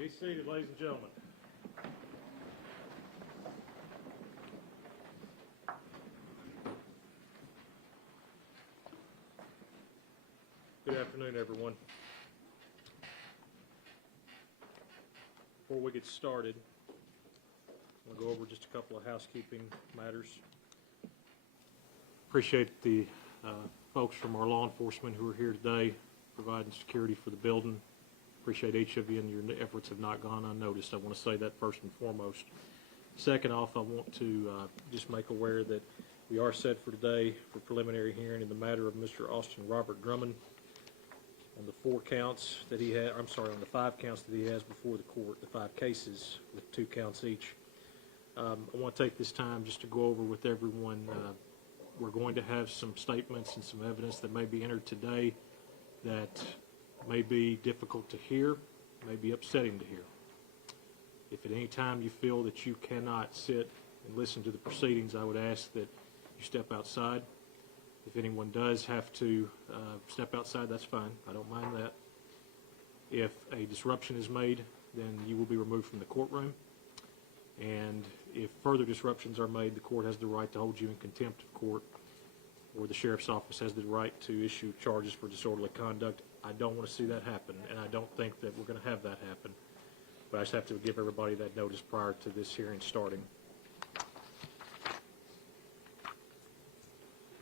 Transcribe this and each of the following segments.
Be seated, ladies and gentlemen. Good afternoon, everyone. Before we get started, I'm going to go over just a couple of housekeeping matters. Appreciate the folks from our law enforcement who are here today providing security for the building. Appreciate each of you, and your efforts have not gone unnoticed. I want to say that first and foremost. Second off, I want to just make aware that we are set for today for preliminary hearing in the matter of Mr. Austin Robert Drummond on the 4 counts that he had, on the 5 counts that he has before the court, the 5 cases with 2 counts each. I want to take this time just to go over with everyone. We're going to have some statements and some evidence that may be entered today that may be difficult to hear, may be upsetting to hear. If at any time you feel that you cannot sit and listen to the proceedings, I would ask that you step outside. If anyone does have to step outside, that's fine. I don't mind that. If a disruption is made, then you will be removed from the courtroom. And if further disruptions are made, the court has the right to hold you in contempt of court, or the sheriff's office has the right to issue charges for disorderly conduct. I don't want to see that happen, and I don't think that we're going to have that happen. But I just have to give everybody that notice prior to this hearing starting.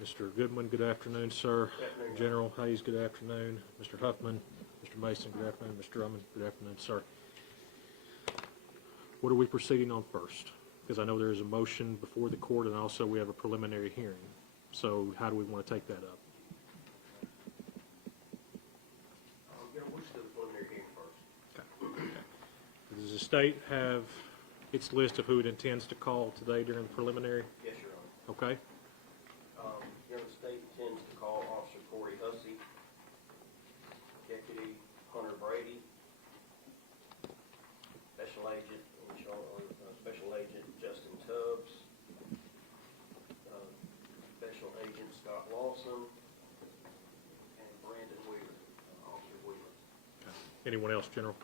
Mr. Goodman, good afternoon, sir. Good afternoon. General Hayes, good afternoon. Mr. Huffman, Mr. Mason, good afternoon. Mr. Drummond, good afternoon, sir. What are we proceeding on first? Because I know there is a motion before the court, and also we have a preliminary hearing. So how do we want to take that up? We'll just do the preliminary hearing first. Okay. Does the state have its list of who it intends to call today during the preliminary? Yes, Your Honor. Okay. The state intends to call Officer Hussy, Deputy Hunter Brady, Special Agent Justin Tubbs, Special Agent Scott Lawson, and Brandon Wheeler, Officer Wheeler. Okay. Anyone else, General?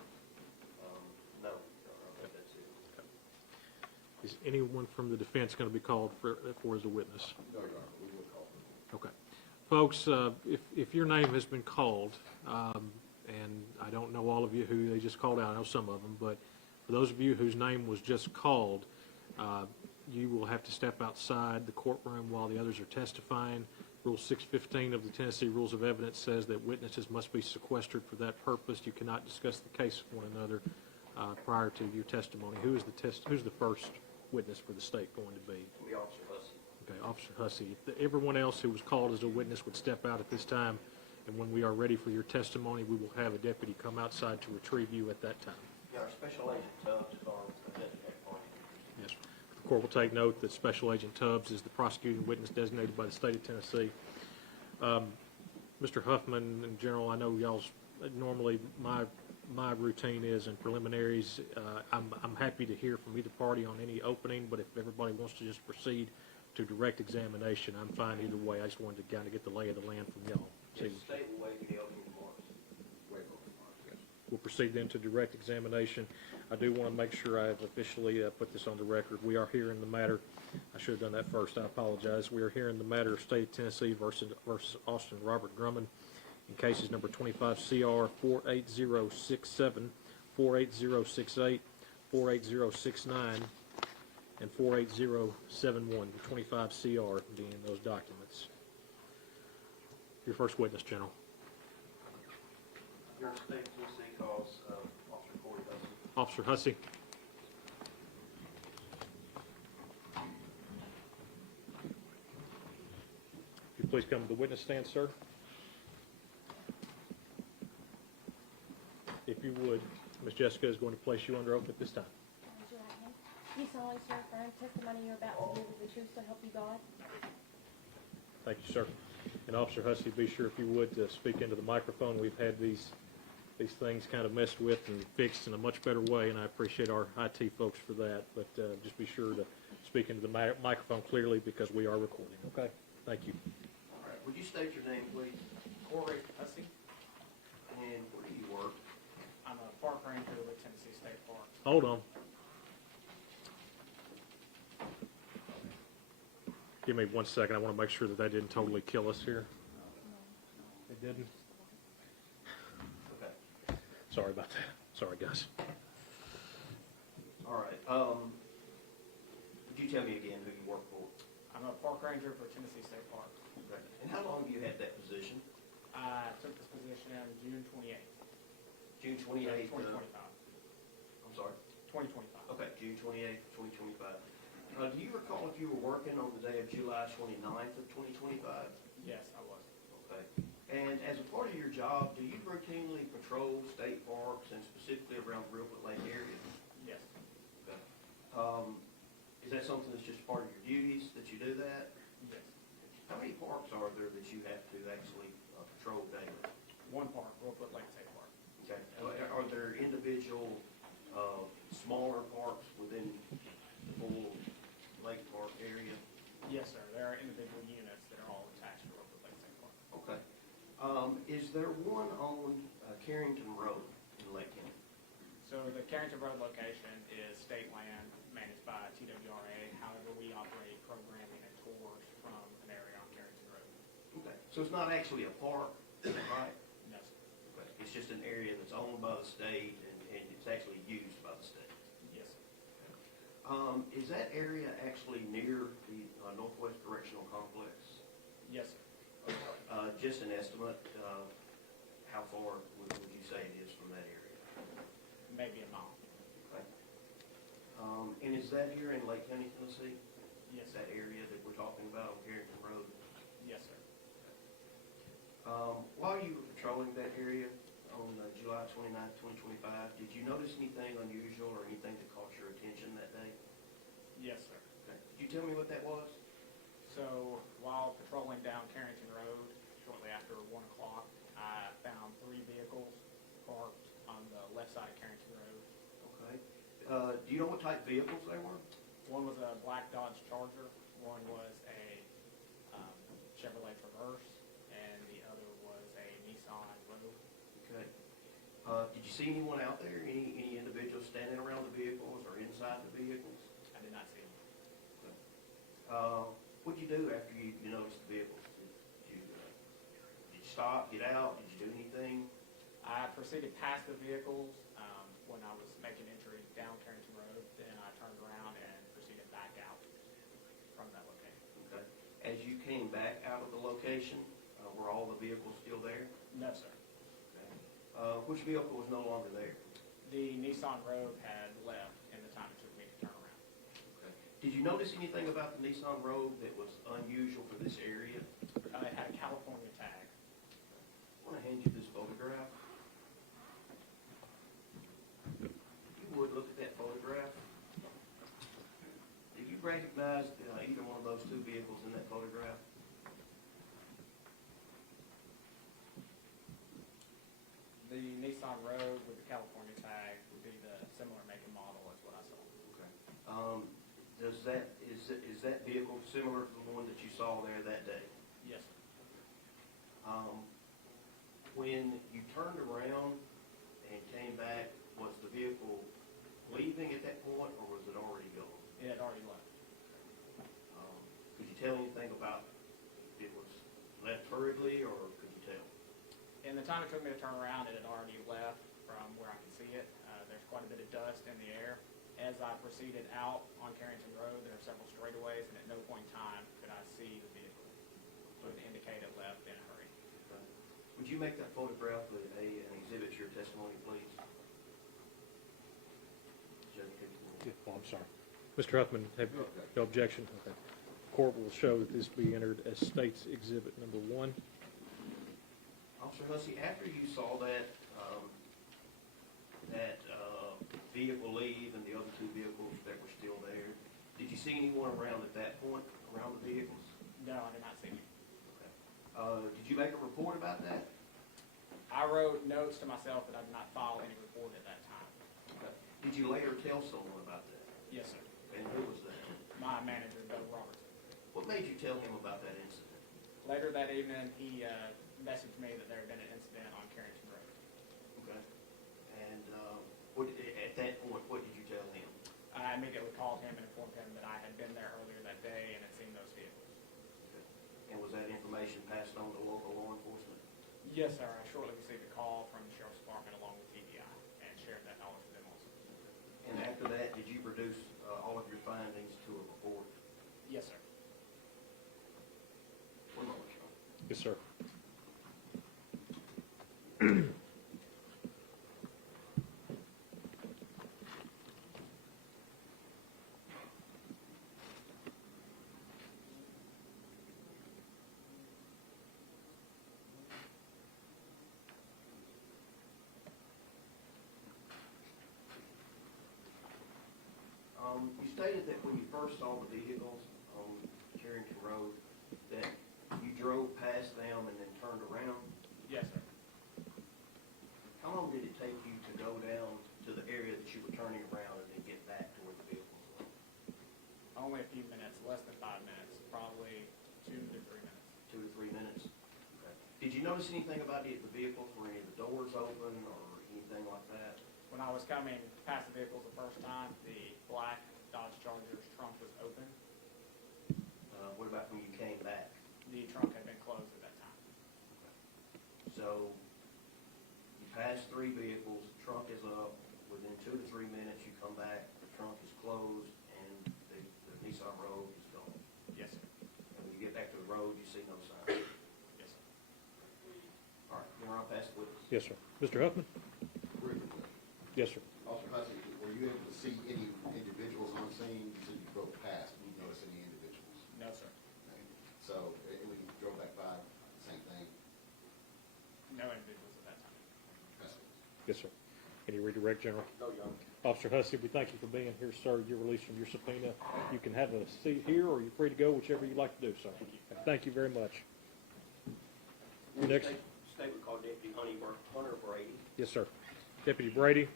No, I think that's it. Okay. Is anyone from the defense going to be called for as a witness? No, Your Honor, we will call them. Okay. Folks, if your name has been called, and I don't know all of you who they just called out, I know some of them, but for those of you whose name was just called, you will have to step outside the courtroom while the others are testifying. Rule 615 of the Tennessee Rules of Evidence says that witnesses must be sequestered for that purpose. You cannot discuss the case with one another prior to your testimony. Who's the first witness for the state going to be? It'll be Officer Hussy. Okay, Officer Hussy. If everyone else who was called as a witness would step out at this time, and when we are ready for your testimony, we will have a deputy come outside to retrieve you at that time. Yeah, our Special Agent Tubbs is our designated party. Yes. The court will take note that Special Agent Tubbs is the prosecuting witness designated by the state of Tennessee. Mr. Huffman and General, I know y'all's normally my routine is in preliminaries. I'm happy to hear from either party on any opening, but if everybody wants to just proceed to direct examination, I'm fine either way. I just wanted to kind of get the lay of the land from y'all. Yes, the state will waive the opening remarks. Waive opening remarks, yes. We'll proceed then to direct examination. I do want to make sure I have officially put this on the record. We are hearing the matter. I should have done that first. I apologize. We are hearing the matter of State of Tennessee versus Austin Robert Drummond in cases number 25 CR 48067, 48068, 48069, and 48071. The 25 CR being those documents. Your first witness, General. Your state of Tennessee calls Officer Hussy. Officer Hussy. If you please come to the witness stand, sir. If you would, Ms. Jessica is going to place you under oath at this time. Raise your right hand. You solemnly swear affirm testimony you're about to give is the truth, so help you God. Thank you, sir. And Officer Hussy, be sure if you would to speak into the microphone. We've had these things kind of messed with and fixed in a much better way, and I appreciate our IT folks for that. But just be sure to speak into the microphone clearly because we are recording. Okay? Thank you. All right. Would you state your name, please? Corey Hussy. And where do you work? I'm a park ranger with Tennessee State State Park. Hold on. Give me 1 second. I want to make sure that they didn't totally kill us here. They didn't? Okay. Sorry about that. Sorry, guys. All right. Would you tell me again who you work for? I'm a park ranger for Tennessee State Park. Okay. And how long have you had that position? I took this position in June 28th, June 28th. 2025. I'm sorry. 2025. Okay, June 28th, 2025. Do you recall if you were working on the day of July 29th of 2025? Yes, I was. Okay. And as a part of your job, do you routinely patrol state parks and specifically around the Reelfoot Lake area? Yes. Okay. Is that something that's just part of your duties that you do that? Yes. How many parks are there that you have to actually patrol daily? One park, Reelfoot Lake State Park. Okay. Are there individual smaller parks within the full Lake Park area? Yes, sir. There are individual units that are all attached to Reelfoot Lake State Park. Okay. Is there one on Carrington Road in Lake County? So the Carrington Road location is state land managed by TWRA. However, we operate programming and tours from an area on Carrington Road. Okay. So it's not actually a park, right? No, sir. Okay. It's just an area that's owned by the state and it's actually used by the state. Yes, sir. Is that area actually near the Northwest Correctional Complex? Yes, sir. Just an estimate, how far would you say it is from that area? Maybe a mile. Okay. And is that here in Lake County, Tennessee? Yes, sir. That area that we're talking about on Carrington Road? Yes, sir. While you were patrolling that area on July 29th, 2025, did you notice anything unusual or anything that caught your attention that day? Yes, sir. Okay. Could you tell me what that was? So while patrolling down Carrington Road, shortly after 1 o'clock, I found 3 vehicles parked on the left side of Carrington Road. Okay. Do you know what type of vehicles they were? One was a black Dodge Charger, one was a Chevrolet Traverse, and the other was a Nissan Rogue. Okay. Did you see anyone out there? Any individuals standing around the vehicles or inside the vehicles? I did not see them. What'd you do after you noticed the vehicles? Did you stop, get out? Did you do anything? I proceeded past the vehicles when I was making entry down Carrington Road. Then I turned around and proceeded back out from that location. Okay. As you came back out of the location, were all the vehicles still there? No, sir. Okay. Which vehicle was no longer there? The Nissan Rogue had left in the time it took me to turn around. Okay. Did you notice anything about the Nissan Rogue that was unusual for this area? It had a California tag. I want to hand you this photograph. You would look at that photograph. Do you recognize either one of those two vehicles in that photograph? The Nissan Rogue with the California tag would be the similar make and model as what I saw. Okay. Is that vehicle similar to the one that you saw there that day? Yes, sir. When you turned around and came back, was the vehicle leaving at that point, or was it already going? It had already left. Could you tell anything about if it was left hurriedly, or could you tell? In the time it took me to turn around, it had already left from where I could see it. There's quite a bit of dust in the air. As I proceeded out on Carrington Road, there are several straightaways, and at no point in time could I see the vehicle. So it indicated it left in a hurry. Would you make that photograph an exhibit to your testimony, please? Judge Pickens. Yeah, well, I'm sorry. Mr. Huffman, have no objection? Okay. Court will show that this be entered as State's Exhibit Number 1. Officer Hussy, after you saw that vehicle leave and the other two vehicles that were still there, did you see anyone around at that point, around the vehicles? No, I did not see him. Okay. Did you make a report about that? I wrote notes to myself that I did not file any report at that time. Okay. Did you later tell someone about that? Yes, sir. And who was that? My manager, Doug Robertson. What made you tell him about that incident? Later that evening, he messaged me that there had been an incident on Carrington Road. Okay. And at that called him and informed him that I had been there earlier that day and had seen those vehicles. And was that information passed on to local law enforcement? Yes, sir. I shortly received a call from the Sheriff's Department along with TBI and shared that knowledge with them also. And after that, did you produce all of your findings to a report? Yes, sir. One moment, Sean. Yes, sir. You stated that when you first saw the vehicles on Carrington Road, that you drove past them and then turned around. Yes, sir. How long did it take you to go down to the area that you were turning around and then get back to where the vehicles were? Only a few minutes, less than 5 minutes, probably 2 to 3 minutes. 2 to 3 minutes. Okay. Did you notice anything about the vehicles? Were any of the doors open or anything like that? When I was coming past the vehicles the first time, the black Dodge Charger's trunk was open. What about when you came back? The trunk had been closed at that time. So you passed 3 vehicles, the trunk is up. Within 2 to 3 minutes, you come back, the trunk is closed, and the Nissan Rogue is gone. Yes, sir. And when you get back to the road, you see no sign. Yes, sir. All right, then I'll pass the witness. Yes, sir. Mr. Huffman? Yes, sir. Officer Hussy, were you able to see any individuals on scene? You said you drove past, did you notice any individuals? No, sir. Okay. So, when you drove back by, same thing? No individuals at that time. Hussy? Yes, sir. Any redirect, General? No, Your Honor. Officer Hussey, we thank you for being here, sir. You're released from your subpoena. You can have a seat here, or you're free to go, whichever you like to do, sir. Thank you very much. Next. State would call Deputy Hunter Brady. Yes, sir. Deputy Brady.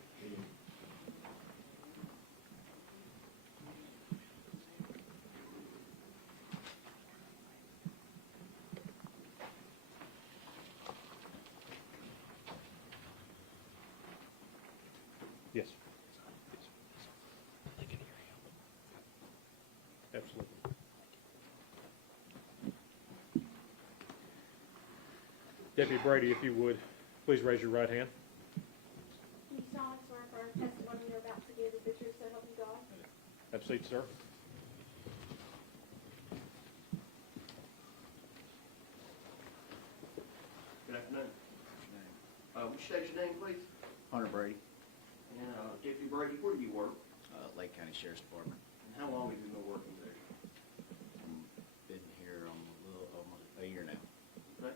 Yes. They can hear you. Absolutely. Deputy Brady, if you would, please raise your right hand. Do you solemnly swear affirm testimony you're about to give is the truth, so help you God? Have a seat, sir. Good afternoon. Would you state your name, please? Hunter Brady, And Deputy Brady, where do you work? Lake County Sheriff's Department. And how long have you been working there? Been here a little almost a year now. Okay.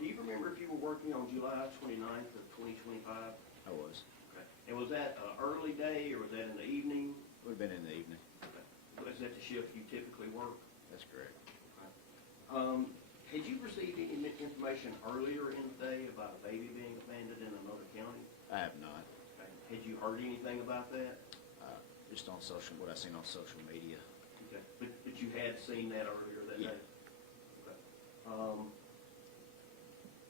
Do you remember if you were working on July 29th of 2025? I was. Okay. And was that early day or was that in the evening? Would have been in the evening. Okay. Was that the shift you typically work? That's correct. Had you received any information earlier in the day about a baby being abandoned in another county? I have not. Okay. Had you heard anything about that? Just on what I seen on social media. Okay. But you had seen that earlier that Yeah. day? Okay.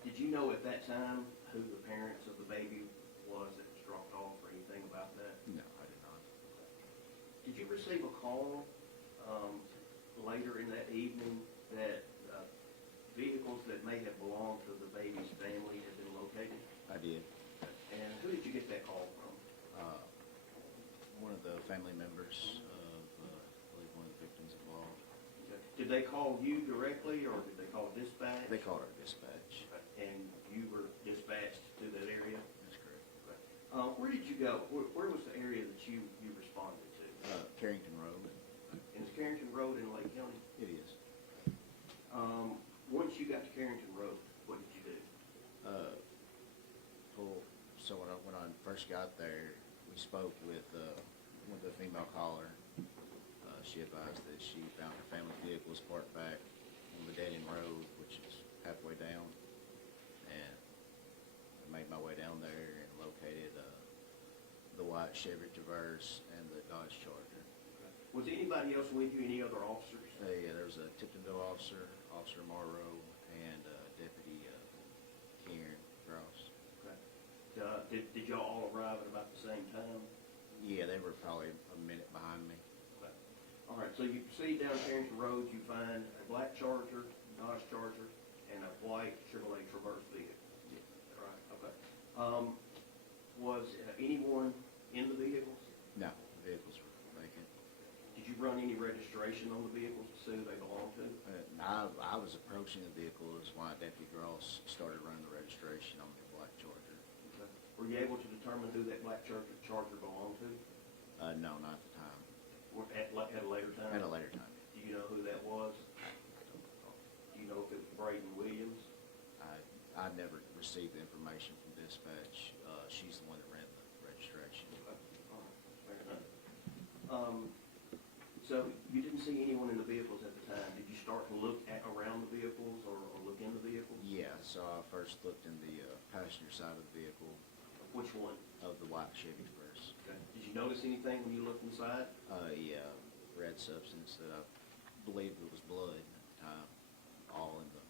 Did you know at that time who the parents of the baby was that was dropped off or anything about that? No, I did not. Did you receive a call later in that evening that vehicles that may have belonged to the baby's family had been located? I did. And who did you get that call from? One of the family members of, I believe, one of the victims involved. Okay. Did they call you directly or did they call dispatch? They called our dispatch. Okay. And you were dispatched to that area? That's correct. Okay. Where did you go? Where was the area that you responded to? Carrington Road. And is Carrington Road in Lake County? It is. Once you got to Carrington Road, what did you do? So when I first got there, we spoke with the female caller. She advised that she found her family vehicles parked back on the dead-end road, which is halfway down. And I made my way down there and located the white Chevy Traverse and the Dodge Charger. Was anybody else with you, any other officers? There was a Tiptonville officer, Officer Morrow, and Deputy Karen Gross. Did y'all all arrive at about the same time? Yeah, they were probably a minute behind me. All right, so you proceed down Carrington Road, you find a black Charger, Dodge Charger, and a white Chevrolet Traverse vehicle. All right, okay. Was anyone in the vehicles? No, the vehicles were vacant. Did you run any registration on the vehicles to see who they belong to? I was approaching the vehicle is why Deputy Gross started running the registration on the black Charger. Okay. Were you able to determine who that black Charger belonged to? No, not at the time. Or at a later time? At a later time. Do you know who that was? Do you know if it was Brady Williams? I never received the information from dispatch. She's the one that ran the registration. Okay. All right. Fair enough. So you didn't see anyone in the vehicles at the time. Did you start to look around the vehicles or look in the vehicles? Yeah, so I first looked in the passenger side of the vehicle Which one? of the white Chevy first. Okay. Did you notice anything when you looked inside? Yeah, red substance that I believed it was blood at the time, all in the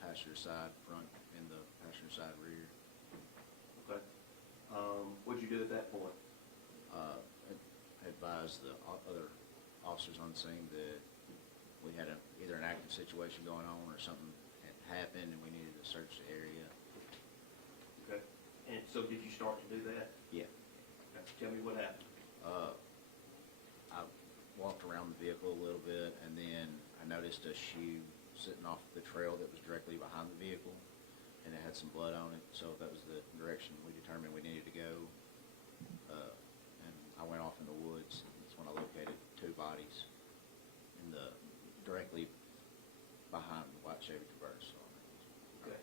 passenger side front and the passenger side rear. Okay. What'd you do at that point? Advised the other officers on the scene that we had either an active situation going on or something had happened and we needed to search the area. Okay. And so did you start to do that? Yeah. Okay. Tell me what happened. I walked around the vehicle a little bit and then I noticed a shoe sitting off the trail that was directly behind the vehicle and it had some blood on it, so that was the direction we determined we needed to go. And I went off in the woods. That's when I located two bodies in the directly behind the white Chevy Traverse. Okay.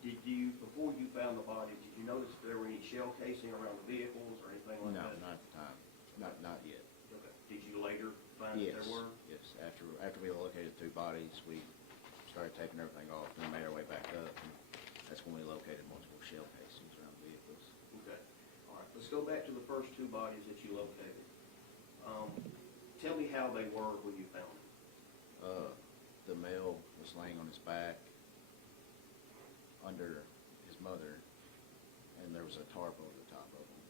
Did you, before you found the bodies, did you notice if there were any shell casing around the vehicles or anything like No, that? not at the time. Not yet. Okay. Did you later find that Yes, there were? yes. After we located two bodies, we started taking everything off and made our way back up. And that's when we located multiple shell casings around the vehicles. Okay. All right. Let's go back to the first two bodies that you located. Tell me how they were when you found them. The male was laying on his back under his mother, and there was a tarp over the top of him.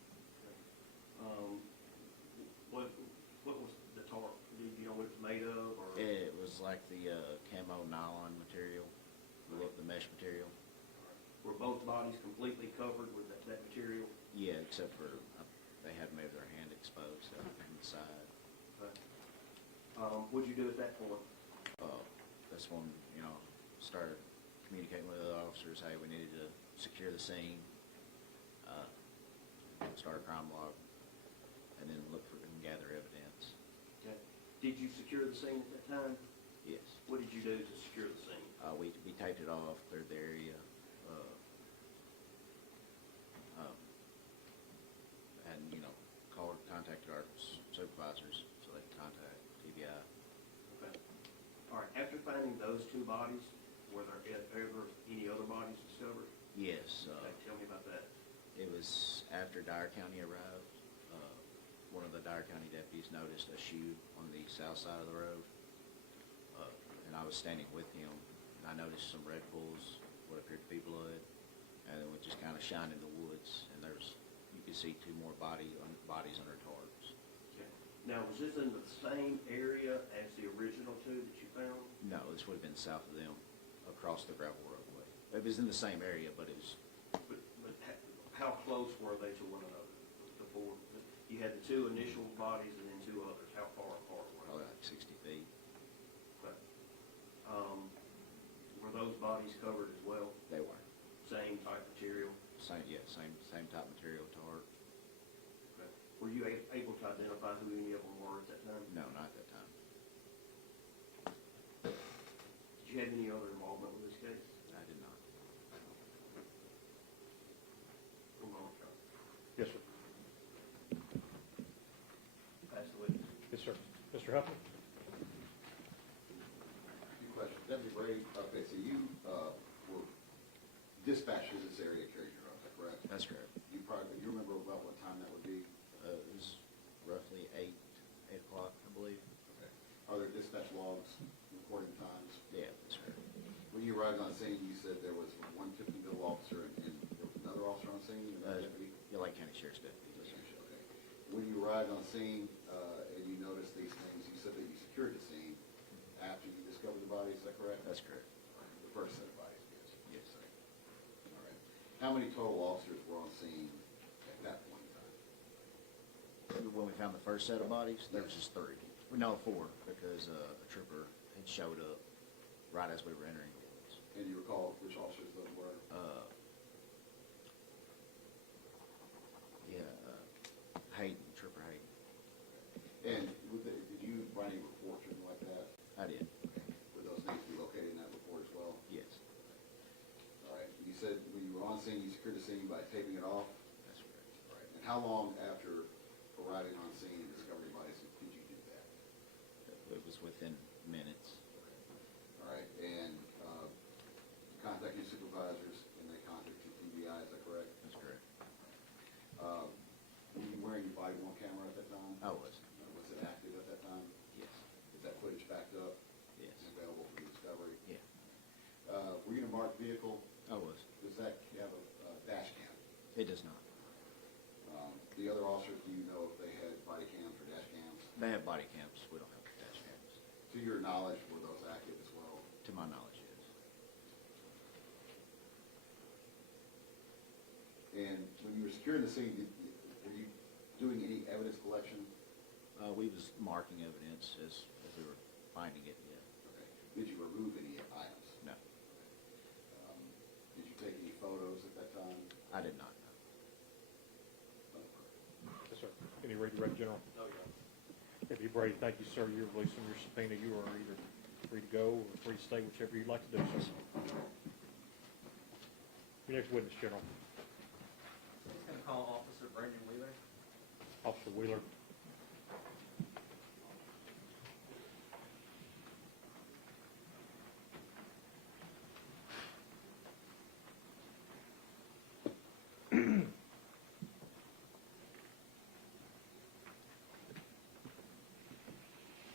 What was the tarp? Do you know what it's made of? Or? It was like the camo nylon material, the mesh material. Were both bodies completely covered with that material? Yeah, except for they had maybe their hand exposed on the side. Okay. What'd you do at that point? That's when, started communicating with the officers, hey, we needed to secure the scene, start a crime log, and then look for and gather evidence. Okay. Did you secure the scene at that time? Yes. What did you do to secure the scene? We taped it off, cleared the area, and, contacted our supervisors so they could contact TBI. Okay. All right. After finding those two bodies, were there ever any other bodies discovered? Yes. Okay. Tell me about that. It was after Dyer County arrived. One of the Dyer County deputies noticed a shoe on the south side of the road, and I was standing with him, and I noticed some red pools, what appeared to be blood, and it would just kind of shine in the woods, and you could see two more bodies under tarps. Okay. Now, was this in the same area as the original two that you found? No, this would have been south of them, across the gravel roadway. It was in the same area, but it was. But how close were they to one another? The four. You had the two initial bodies and then two others. How far apart were Probably they? like 60 feet. Okay. Were those bodies covered as well? They were. Same type material? Same type material tarp. Okay. Were you able to identify who any of them were at that time? No, not at that time. Did you have any other involvement with this case? I did not. Hold on, Charlie. Yes, sir. Pass the witness. Yes, sir. Mr. Huffman? Few questions. Deputy Brady, okay, so you were dispatched to this area at Carrington Road, is that correct? That's correct. You remember about what time that would be? It was roughly 8 o'clock, I believe. Okay. Are there dispatch logs recording times? Yeah, that's correct. When you arrived on scene, you said there was one Tiffinville officer and there was another officer on scene, another deputy? Lake County Sheriff's Deputy. Okay. When you arrived on scene and you noticed the secured the scene after you discovered the body, is that correct? That's correct. The first set of bodies, yes. Yes. All right. How many total officers were on scene at that point in time? When we found the first set of bodies, there was just 3. No, 4, because a trooper had showed up right as we were entering the woods. And you recall which officers those were? Hayden, Trooper Hayden. And did you write any reports or anything like that? I did. Would those names be located in that report as well? Yes. All right. You said when you were on scene, you secured the scene by taping it off? That's correct. All right. And how long after arriving on scene and discovering bodies did you do that? It was within minutes. All right. And contact your supervisors and they contact your TBI, is that correct? That's correct. Were you wearing your body-worn camera at that time? I was. Was it active at that time? Yes. Is that footage backed up? Yes. And available for the discovery? Yeah. Were you in a marked vehicle? I was. Does that have a dash cam? It does not. The other officers, do you know if they had body cams or dash cams? They have body cams. We don't have dash cams. To your knowledge, were those active as well? To my knowledge, yes. And when you were securing the scene, were you doing any evidence collection? We was marking evidence as we were finding it, yeah. Okay. Did you remove any items? No, Did you take any photos at that time? I did not, no. Yes, sir. Any ready, General? No, Your Honor. Deputy Brady, thank you, sir. You're releasing your subpoena. You are either free to go or free to stay, whichever you'd like to do, sir. Your next witness, General. I'm just gonna call Officer Brendan Wheeler. Officer Wheeler.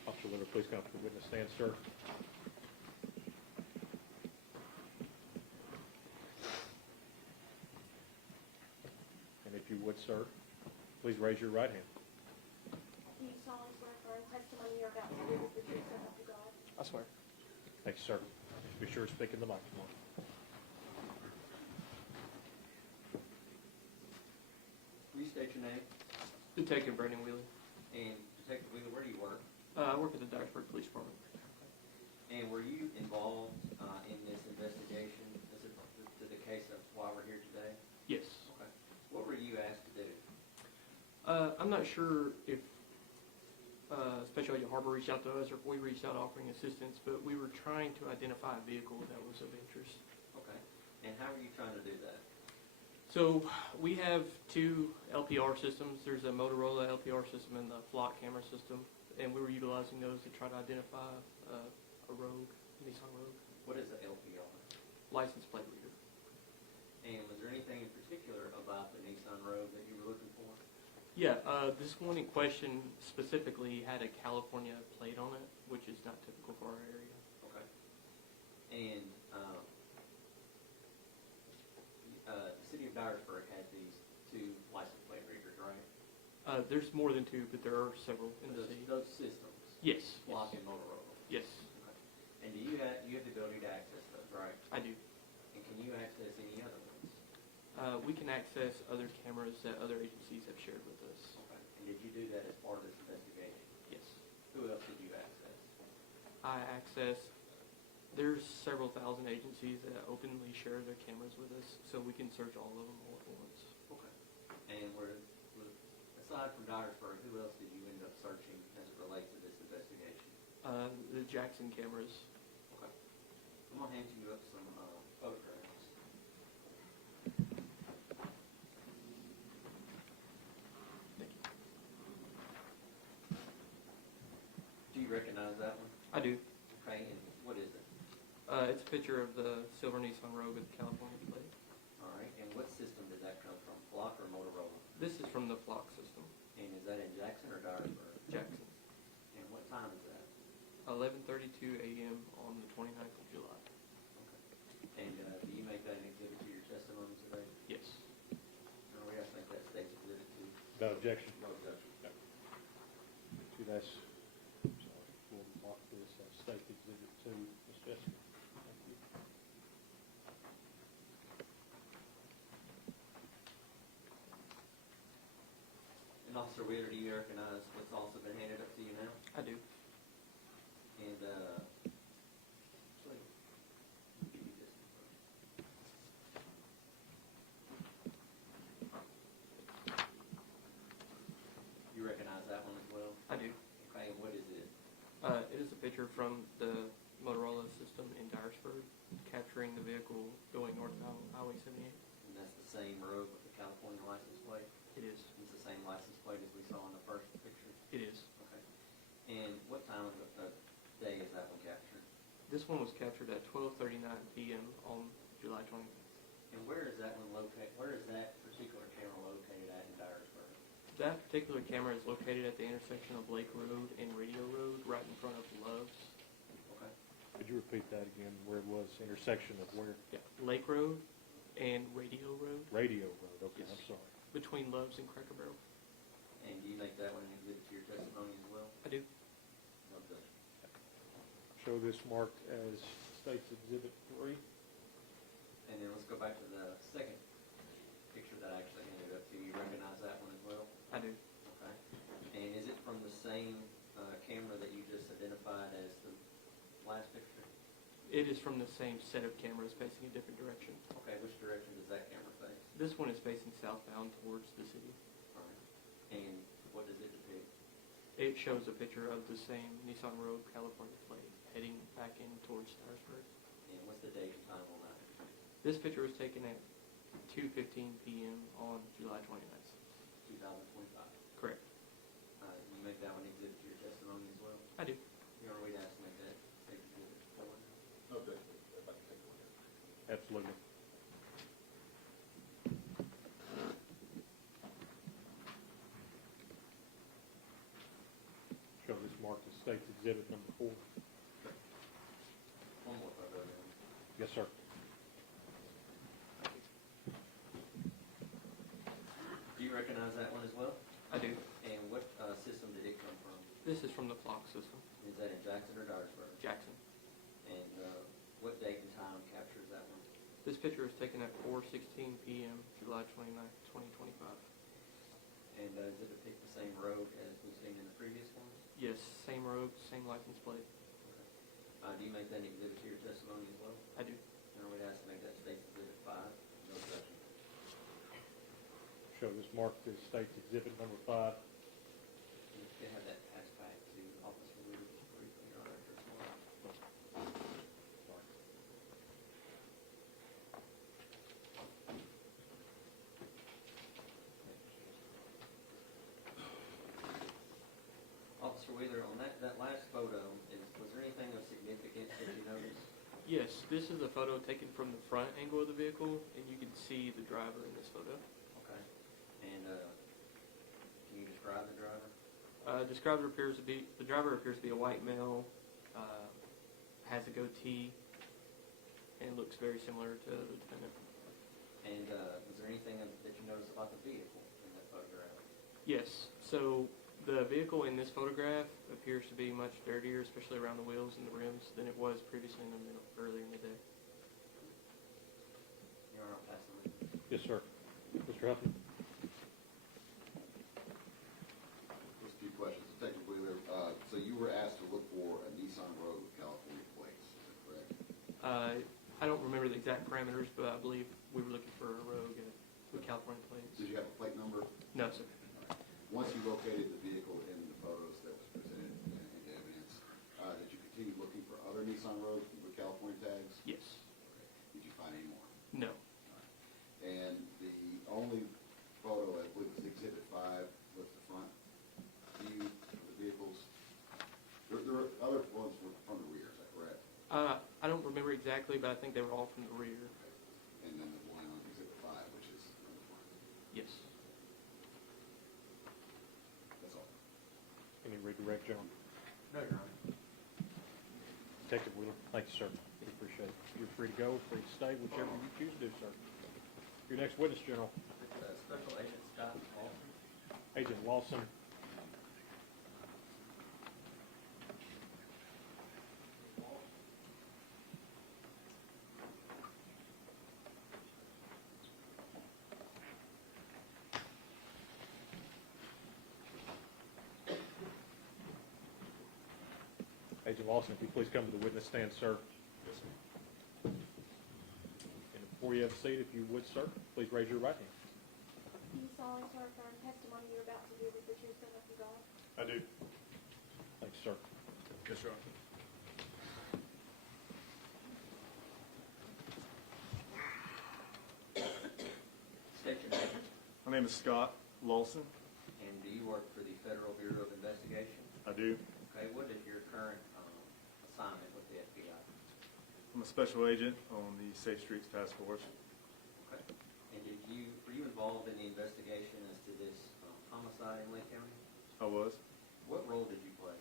Officer Wheeler, please come up to the witness stand, sir. And if you would, sir, please raise your right hand. Do you solemnly swear affirm testimony you're about to give is the truth, so help you God? I swear. Thank you, sir. Be sure to speak in the microphone. Will you state your name? Detective Brandon Wheeler. And Detective Wheeler, where do you work? I work at the Dyersburg Police Department. And were you involved in this investigation to the case of why we're here today? Yes. Okay. What were you asked to do? I'm not sure if Special Agent Harbor reached out to us or if we reached out offering assistance, but we were trying to identify a vehicle that was of interest. Okay. And how were you trying to do that? So we have 2 LPR systems. There's a Motorola LPR system and the flock camera system, and we were utilizing those to try to identify a Rogue, Nissan Rogue, What is the LPR? license plate reader. And was there anything in particular about the Nissan Rogue that you were looking for? Yeah, this one in question specifically had a California plate on it, which is not typical for our area. Okay. And the city of Dyersburg has these 2 license plate readers, right? There's more than 2, but there are several in the city. Those systems, Yes. Flock Yes. and Motorola. Yes, Okay. And do you have the ability to access those, right? I do. And can you access any other ones? We can access other cameras that other agencies have shared with us. Okay. And did you do that as part of this investigation? Yes. Who else did you access? I access, there's several thousand agencies that openly share their cameras with us, so we can search all of them all at once. Okay. And aside from Dyersburg, who else did you end up searching as it relates to this investigation? The Jackson cameras. Okay. I'm gonna hand you up some photographs. Thank you. Do you recognize that one? I do. Okay, and what is it? It's a picture of the silver Nissan Rogue with the California plate. All right, and what system did that come from, Flock or Motorola? This is from the flock system, And is that in Jackson or Dyersburg? Jackson. And what time is that? 11:32 a.m. on the 29th of July. Okay. And do you make that an exhibit to your testimony today? Yes. No, I think that state's exhibit to. Without objection. No objection. See, that's, sorry, State Exhibit 2. Ms. Jessica. Thank you. And Officer Wheeler, do you recognize what's also been handed up to you now? I do. And, actually, let me give you this one first. You recognize that one as well? I do. Okay, and what is it? It is a picture from the Motorola system in Dyersburg, capturing the vehicle going northbound Highway 78. And that's the same road with the California license plate? It is. It's the same license plate as we saw in the first picture? It is. Okay. And what time of the day is that one captured? This one was captured at 12:39 p.m. on July 20th. And where is that one located, where is that particular camera located at in Dyersburg? That particular camera is located at the intersection of Lake Road and Radio Road, right in front of Love's. Okay. Could you repeat that again, where it was, intersection of where? Yeah, Lake Road and Radio Road, Radio Road, okay, Yes. I'm sorry. between Love's and Cracker Barrel. And do you make that one an exhibit to your testimony as well? I do. Okay. Show this marked as State's Exhibit 3. And then let's go back to the second picture that I actually handed up to you. You recognize that one as well? I do. Okay. And is it from the same camera that you just identified as the last picture? It is from the same set of cameras facing a different direction. Okay, which direction does that camera face? This one is facing southbound towards the city. All right. And what does it depict? It shows a picture of the same Nissan Rogue California plate heading back in towards Dyersburg. And what's the date and time on that? This picture was taken at 2:15 p.m. on July 29th. 2025. Correct. You make that one exhibit to your testimony as well? I do. Your Honor, we'd ask to make that state exhibit forward. Okay, if I can take one here. Absolutely. Show this marked as State's Exhibit number 4. One more photo then. Yes, sir. Do you recognize that one as well? I do. And what system did it come from? This is from the FOX system, Is that in Jackson or Dyersburg? Jackson. And what date and time captures that one? This picture was taken at 4:16 p.m. July 29th, 2025. And does it depict the same road as we've seen in the previous ones? Yes, same road, same license plate. Do you make that an exhibit to your testimony as well? I do. And we'd ask to make that State's Exhibit 5. No objection. Show this marked as State's Exhibit number 5. And you can have that passed back to Officer Wheeler just briefly, Your Honor, if there's more. Officer Wheeler, on that last photo, was there anything of significance that you noticed? Yes, this is a photo taken from the front angle of the vehicle, and you can see the driver in this photo. Okay. And can you describe the driver? The driver appears to be a white male, has a goatee, and looks very similar to the defendant. And was there anything that you noticed about the vehicle in that photograph? Yes, so the vehicle in this photograph appears to be much dirtier, especially around the wheels and the rims, than it was previously earlier in the day. Your Honor, I'll pass the witness. Yes, sir. Mr. Huffman? Just a few questions. Detective Wheeler, so you were asked to look for a Nissan Rogue with California plates, is that correct? I don't remember the exact parameters, but I believe we were looking for a Rogue with California plates. Did you have a plate number? No, sir. Once you located the vehicle in the photos that was presented in the evidence, did you continue looking for other Nissan Rogues with California tags? Yes. Okay. Did you find any more? No. And the only photo, I believe, was Exhibit 5, was the front view of the vehicles. There are other ones from the rear, is that correct? I don't remember exactly, but I think they were all from the rear. Okay. And then the one on Exhibit 5, which is in the front. Yes. That's all. Any redirect, gentlemen? No, Your Honor. Detective Wheeler? Thank you, sir. We appreciate it. You're free to go, free to stay, whichever you choose to do, sir. Your next witness, General. Special Agent Scott Lawson. Agent Lawson. Agent Lawson, if you please come to the witness stand, sir. And before you have a seat, if you would, sir, please raise your right hand. Do you solemnly swear affirm testimony you're about to give is the truth so help you God? I do. Thanks, sir. Yes, Your Honor. State your name, My name is Scott Lawson. and do you work for the Federal Bureau of Investigation? I do. Okay, what is your current assignment with the FBI? I'm a special agent on the Safe Streets Task Force. Okay. And were you involved in the investigation as to this homicide in Lake County? I was. What role did you play?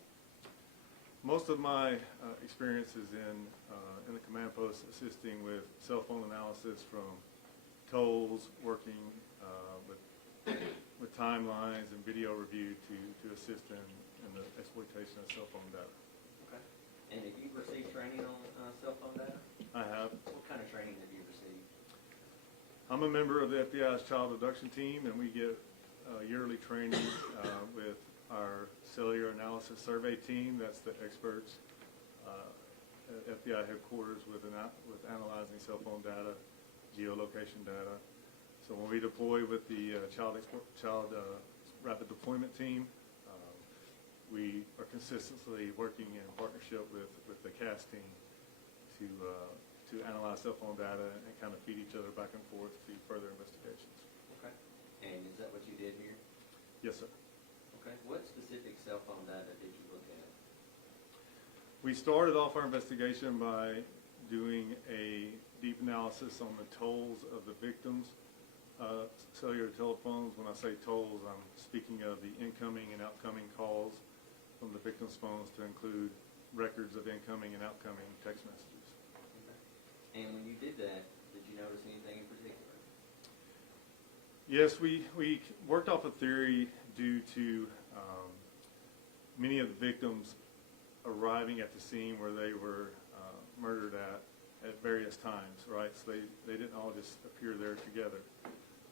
Most of my experience is in the command post assisting with cell phone analysis from tolls, working with timelines and video review to assist in the exploitation of cell phone data. Okay. And have you received training on cell phone data? I have. What kind of training have you received? I'm a member of the FBI's child abduction team, and we get yearly training with our cellular analysis survey team. That's the experts at FBI headquarters with analyzing cell phone data, geolocation data. So when we deploy with the child rapid deployment team, we are consistently working in partnership with the CAS team to analyze cell phone data and kind of feed each other back and forth to further investigations. Okay. And is that what you did here? Yes, sir. Okay. What specific cell phone data did you look at? We started off our investigation by doing a deep analysis on the tolls of the victims' cellular telephones. When I say tolls, I'm speaking of the incoming and outgoing calls from the victims' phones to include records of incoming and outgoing text messages. Okay. And when you did that, did you notice anything in particular? Yes, we worked off a theory due to many of the victims arriving at the scene where they were murdered at various times, right? So they didn't all just appear there together.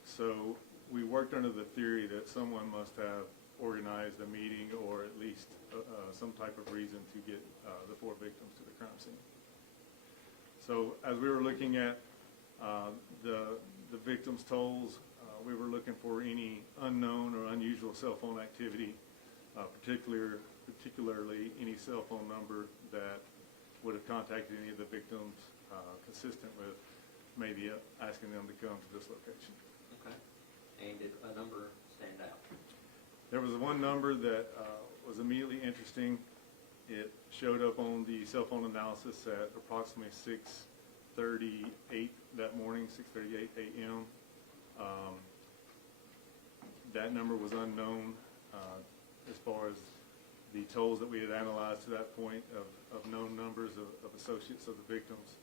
So we worked under the theory that someone must have organized a meeting or at least some type of reason to get the 4 victims to the crime scene. So as we were looking at the victims' tolls, we were looking for any unknown or unusual cell phone activity, particularly any cell phone number that would have contacted any of the victims consistent with maybe asking them to come to this location. Okay. And did a number stand out? There was one number that was immediately interesting. It showed up on the cell phone analysis at approximately 6:38 that morning, 6:38 a.m. That number was unknown as far as the tolls that we had analyzed to that point of known numbers of associates of the victims.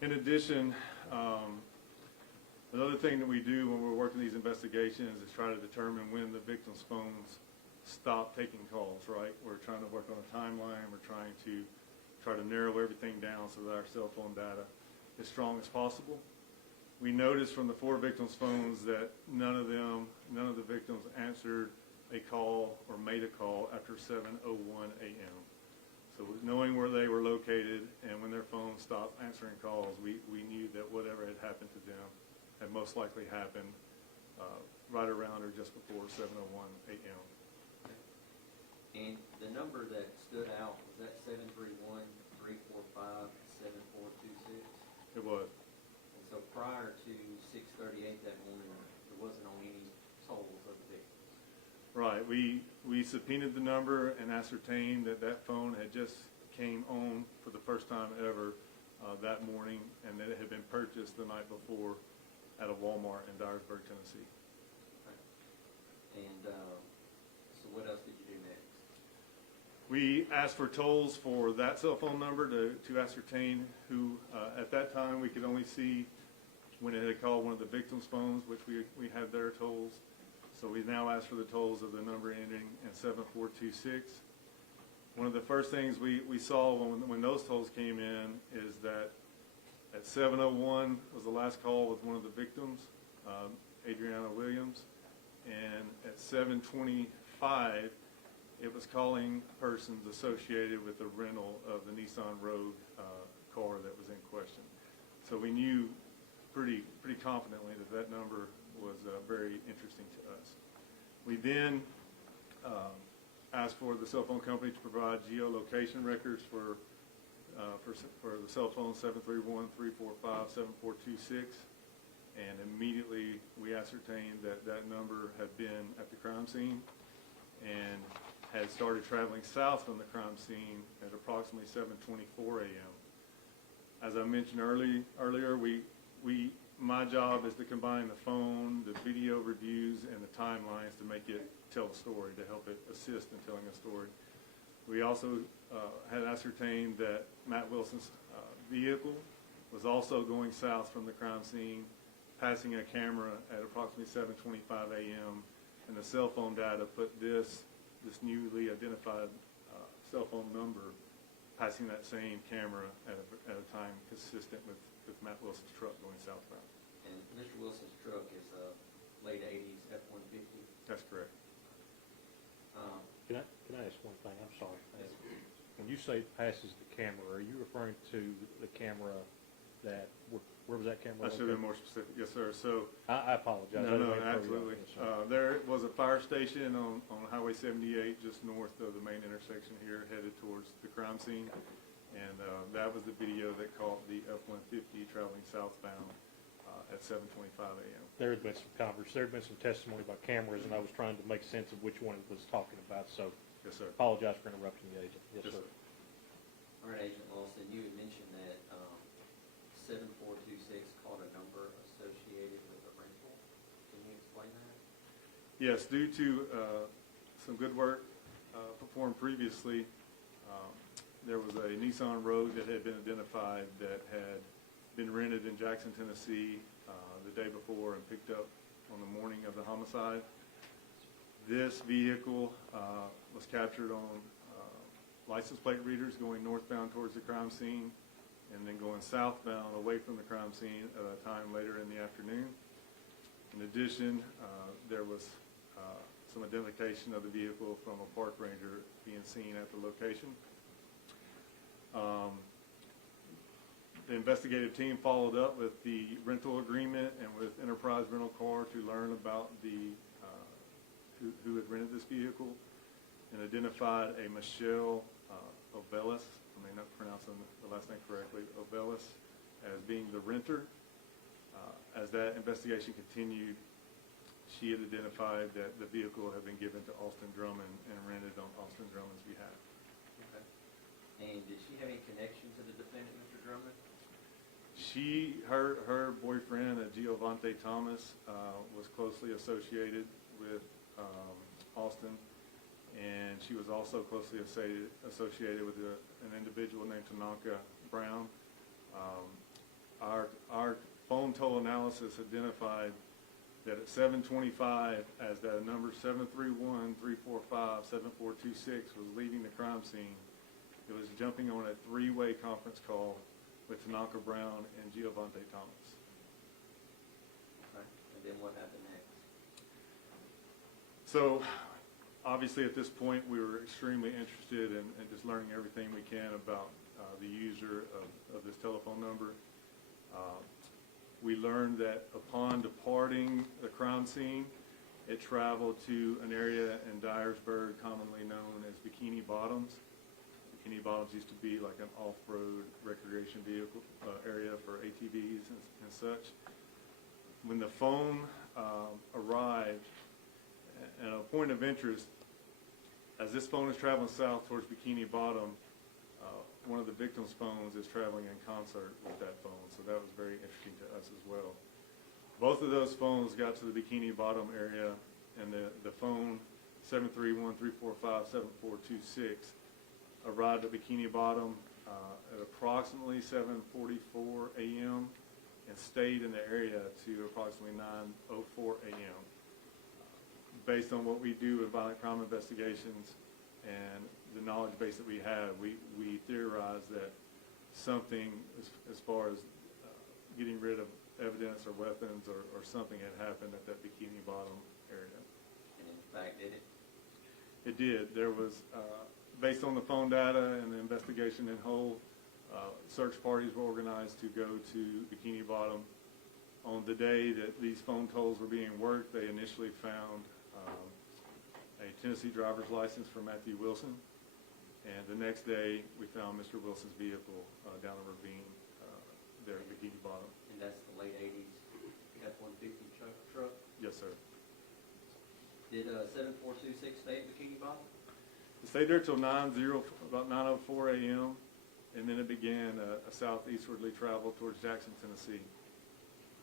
In addition, another thing that we do when we're working these investigations is try to determine when the victims' phones stop taking calls, right? We're trying to work on a timeline. We're trying to narrow everything down so that our cell phone data is strong as possible. We noticed from the 4 victims' phones that none of the victims answered a call or made a call after 7:01 a.m. So knowing where they were located and when their phones stopped answering calls, we knew that whatever had happened to them had most likely happened right around or just before 7:01 a.m. And the number that stood out, was that 731-345-7426? It was. And so prior to 6:38 that morning, there wasn't on any tolls of the victims? Right. We subpoenaed the number and ascertained that that phone had just came on for the first time ever that morning, and that it had been purchased the night before at a Walmart in Dyersburg, Tennessee. Okay. And so what else did you do next? We asked for tolls for that cell phone number to ascertain who, at that time, we could only see when it had called one of the victims' phones, which we had their tolls. So we now asked for the tolls of the number ending in 7426. One of the first things we saw when those tolls came in is that at 7:01 was the last call with one of the victims, Adriana Williams, and at 7:25 it was calling persons associated with the rental of the Nissan Rogue car that was in question. So we knew pretty confidently that that number was very interesting to us. We then asked for the cell phone company to provide geolocation records for the cell phone 731-345-7426, and immediately we ascertained that that number had been at the crime scene and had started traveling south from the crime scene at approximately 7:24 a.m. As I mentioned earlier, my job is to combine the phone, the video reviews, and the timelines to make it tell a story, to help it assist in telling a story. We also had ascertained that Matt Wilson's vehicle was also going south from the crime scene, passing a camera at approximately 7:25 a.m., and the cell phone data put this newly identified cell phone number passing that same camera at a time consistent with Matt Wilson's truck going southbound. And Mr. Wilson's truck is a late 80s F-150. That's correct. Can I ask one thing? I'm sorry. When you say passes the camera, are you referring to the camera that, where was that camera? I should have been more specific. Yes, sir. So I apologize. No, absolutely. There was a fire station on Highway 78 just north of the main intersection here, headed towards the crime scene, and that was the video that caught the F-150 traveling southbound at 7:25 a.m. There had been some testimony about cameras, and I was trying to make sense of which one it was talking about, so Yes, sir. apologize for interrupting the agent. Yes, sir. All right, Agent Lawson, you had mentioned that 7426 caught a number associated with a rental. Can you explain that? Yes, due to some good work performed previously, there was a Nissan Rogue that had been identified that had been rented in Jackson, Tennessee the day before and picked up on the morning of the homicide. This vehicle was captured on license plate readers going northbound towards the crime scene and then going southbound away from the crime scene at a time later in the afternoon. In addition, there was some identification of the vehicle from a park ranger being seen at the location. The investigative team followed up with the rental agreement and with Enterprise Rental Car to learn about who had rented this vehicle, and identified a Michelle Obelis, I may not pronounce the last name correctly, Obelis, as being the renter. As that investigation continued, she had identified that the vehicle had been given to Austin Drummond and rented on Austin Drummond's behalf. Okay. And did she have any connection to the defendant, Mr. Drummond? Her boyfriend, Giovante Thomas, was closely associated with Austin, and she was also closely associated with an individual named Tanaka Brown. Our phone toll analysis identified that at 7:25, as that number 731-345-7426 was leaving the crime scene, it was jumping on a three-way conference call with Tanaka Brown and Giovante Thomas. Okay. And then what happened next? So, obviously at this point, we were extremely interested in just learning everything we can about the user of this telephone number. We learned that upon departing the crime scene, it traveled to an area in Dyersburg commonly known as Bikini Bottoms. Bikini Bottoms used to be like an off-road recreation vehicle area for ATVs and such. When the phone arrived, and a point of interest, as this phone is traveling south towards Bikini Bottom, one of the victim's phones is traveling in concert with that phone, so that was very interesting to us as well. Both of those phones got to the Bikini Bottom area, and the phone 731-345-7426 arrived at Bikini Bottom at approximately 7:44 a.m. and stayed in the area to approximately 9:04 a.m. Based on what we do with violent crime investigations and the knowledge base that we have, we theorize that something as far as getting rid of evidence or weapons or something had happened at that Bikini Bottom area. And in fact, did it? It did. There was, based on the phone data and the investigation in whole, search parties were organized to go to Bikini Bottom. On the day that these phone tolls were being worked, they initially found a Tennessee driver's license for Matthew Wilson. And the next day, we found Mr. Wilson's vehicle down a ravine there at Bikini Bottom. And that's the late 80s F-150 truck? Yes, sir. Did 7426 stay at Bikini Bottom? It stayed there till about 9:04 a.m., and then it began a southeastwardly travel towards Jackson, Tennessee.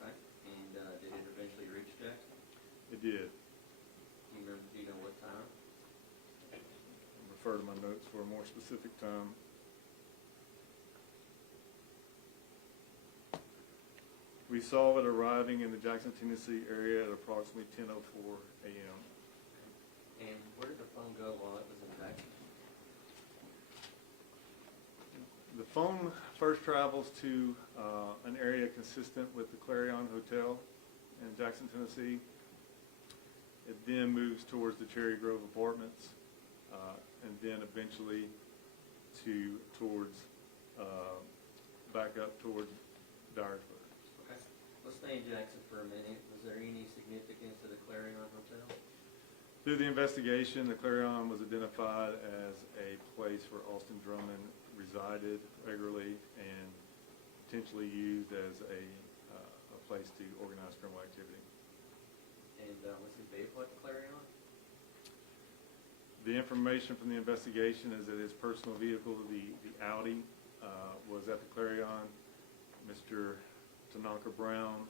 Okay. And did it eventually reach Jackson? It did. Do you know what time? I'll refer to my notes for a more specific time. We saw it arriving in the Jackson, Tennessee area at approximately 10:04 a.m. And where did the phone go while it was in Jackson? The phone first travels to an area consistent with the Clarion Hotel in Jackson, Tennessee. It then moves towards the Cherry Grove Apartments, and then eventually towards back up towards Dyersburg. Okay. Let's stay in Jackson for a minute. Was there any significance to the Clarion Hotel? Through the investigation, the Clarion was identified as a place where Austin Drummond resided regularly and potentially used as a place to organize criminal activity. And was his vehicle at the Clarion? The information from the investigation is that his personal vehicle, the Audi, was at the Clarion. Mr. Tanaka Brown,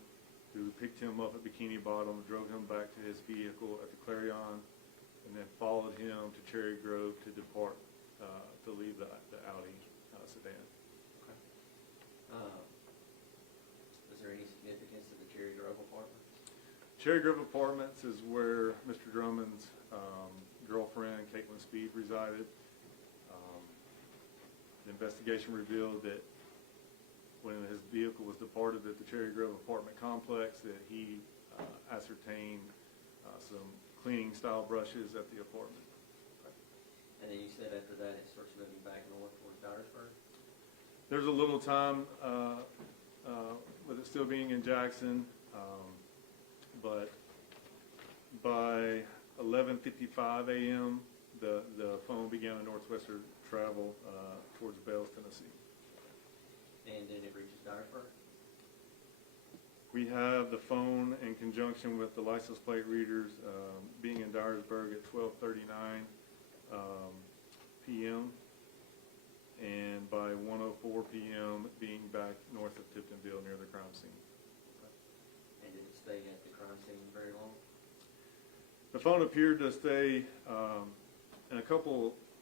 who picked him up at Bikini Bottom, drove him back to his vehicle at the Clarion, and then followed him to Cherry Grove to depart, to leave the Audi sedan. Okay. Was there any significance to the Cherry Grove apartment? Cherry Grove Apartments is where Mr. Drummond's girlfriend, Caitlin Speed, resided. The investigation revealed that when his vehicle was departed at the Cherry Grove apartment complex, that he ascertained some cleaning style brushes at the apartment. And then you said after that it starts moving back north towards Dyersburg? There's a little time with it still being in Jackson, but by 11:55 a.m., the phone began a northwestern travel towards Bells, Tennessee. And then it reaches Dyersburg? We have the phone in conjunction with the license plate readers being in Dyersburg at 12:39 p.m. and by 1:04 p.m. being back north of Tiptonville near the crime scene. And did it stay at the crime scene very long? The phone appeared to stay, and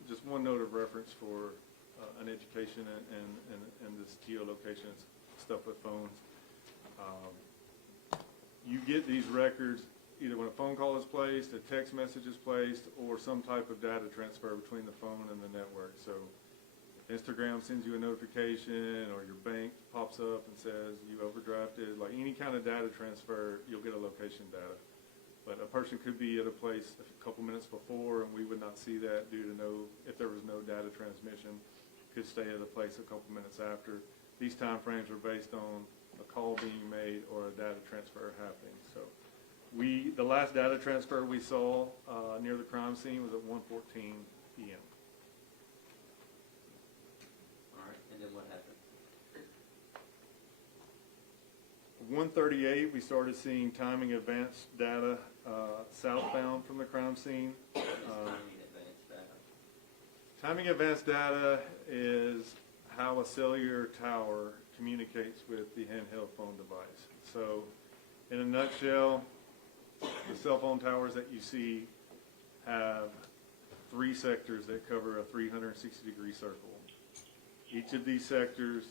just one note of reference for an education and this geolocation stuff with phones. You get these records either when a phone call is placed, a text message is placed, or some type of data transfer between the phone and the network. So Instagram sends you a notification, or your bank pops up and says you overdrafted. Like any kind of data transfer, you'll get a location data. But a person could be at a place a couple minutes before, and we would not see that due to if there was no data transmission. Could stay at a place a couple minutes after. These time frames are based on a call being made or a data transfer happening. So the last data transfer we saw near the crime scene was at 1:14 p.m. All right, and then what happened? 1:38, we started seeing timing advanced data southbound from the crime scene. Timing advanced data. Timing advanced data is how a cellular tower communicates with the handheld phone device. So, in a nutshell, the cell phone towers that you see have 3 sectors that cover a 360-degree circle. Each of these sectors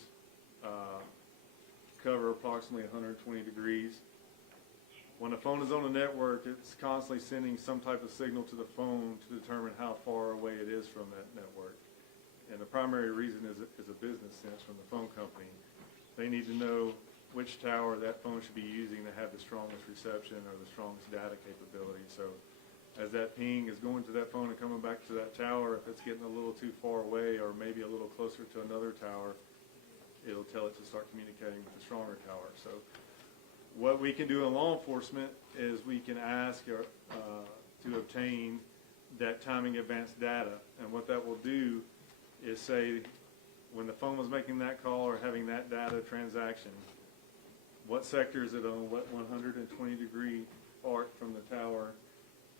cover approximately 120 degrees. When a phone is on a network, it's constantly sending some type of signal to the phone to determine how far away it is from that network. And the primary reason is a business sense from the phone company. They need to know which tower that phone should be using to have the strongest reception or the strongest data capability. So as that ping is going to that phone and coming back to that tower, if it's getting a little too far away or maybe a little closer to another tower, it'll tell it to start communicating with the stronger tower. So what we can do in law enforcement is we can ask to obtain that timing advance data. And what that will do is say, when the phone was making that call or having that data transaction, what sector is it on, what 120-degree arc from the tower,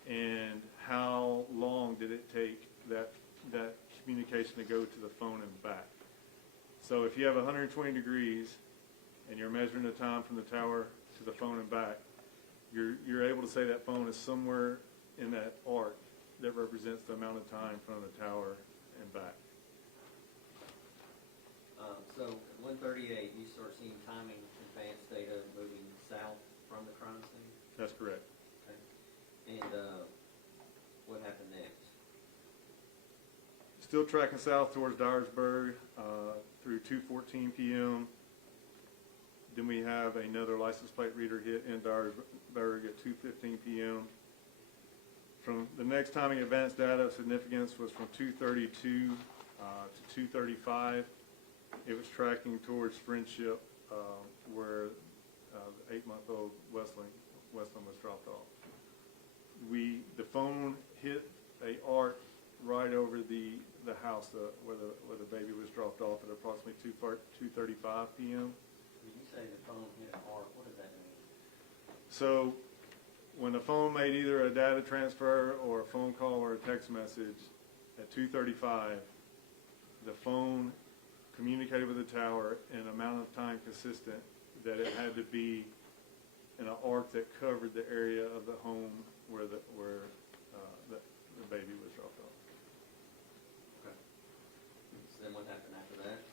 and how long did it take that communication to go to the phone and back. So if you have 120 degrees and you're measuring the time from the tower to the phone and back, you're able to say that phone is somewhere in that arc that represents the amount of time from the tower and back. So at 138, you start seeing timing advance data moving south from the crime scene? That's correct. Okay. And what happened next? Still tracking south towards Dyersburg through 2:14 p.m. Then we have another license plate reader hit in Dyersburg at 2:15 p.m. From the next timing advance data of significance was from 2:32 to 2:35. It was tracking towards Friendship, where the 8-month-old Westland was dropped off. The phone hit a arc right over the house where the baby was dropped off at approximately 2:35 p.m. When you say the phone hit an arc, what does that mean? So when the phone made either a data transfer or a phone call or a text message at 2:35, the phone communicated with the tower in an amount of time consistent that it had to be in an arc that covered the area of the home where the baby was dropped off. Okay. So then what happened after that?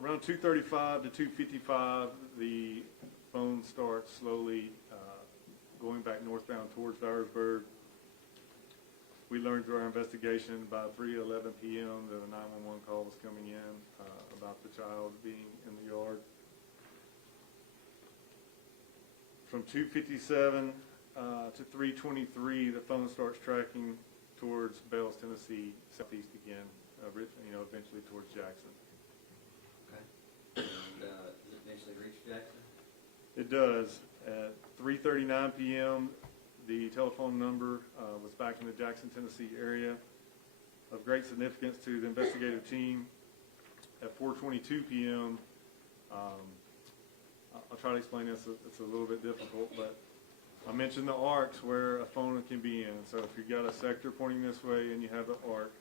Around 2:35 to 2:55, the phone starts slowly going back northbound towards Dyersburg. We learned through our investigation by 3:11 p.m. that a 911 call was coming in about the child being in the yard. From 2:57 to 3:23, the phone starts tracking towards Bells, Tennessee, southeast again, eventually towards Jackson. Okay. And does it eventually reach Jackson? It does. At 3:39 p.m., the telephone number was back in the Jackson, Tennessee area. Of great significance to the investigative team, at 4:22 p.m., I'll try to explain this. It's a little bit difficult, but I mentioned the arcs where a phone can be in. So if you've got a sector pointing this way and you have the arc,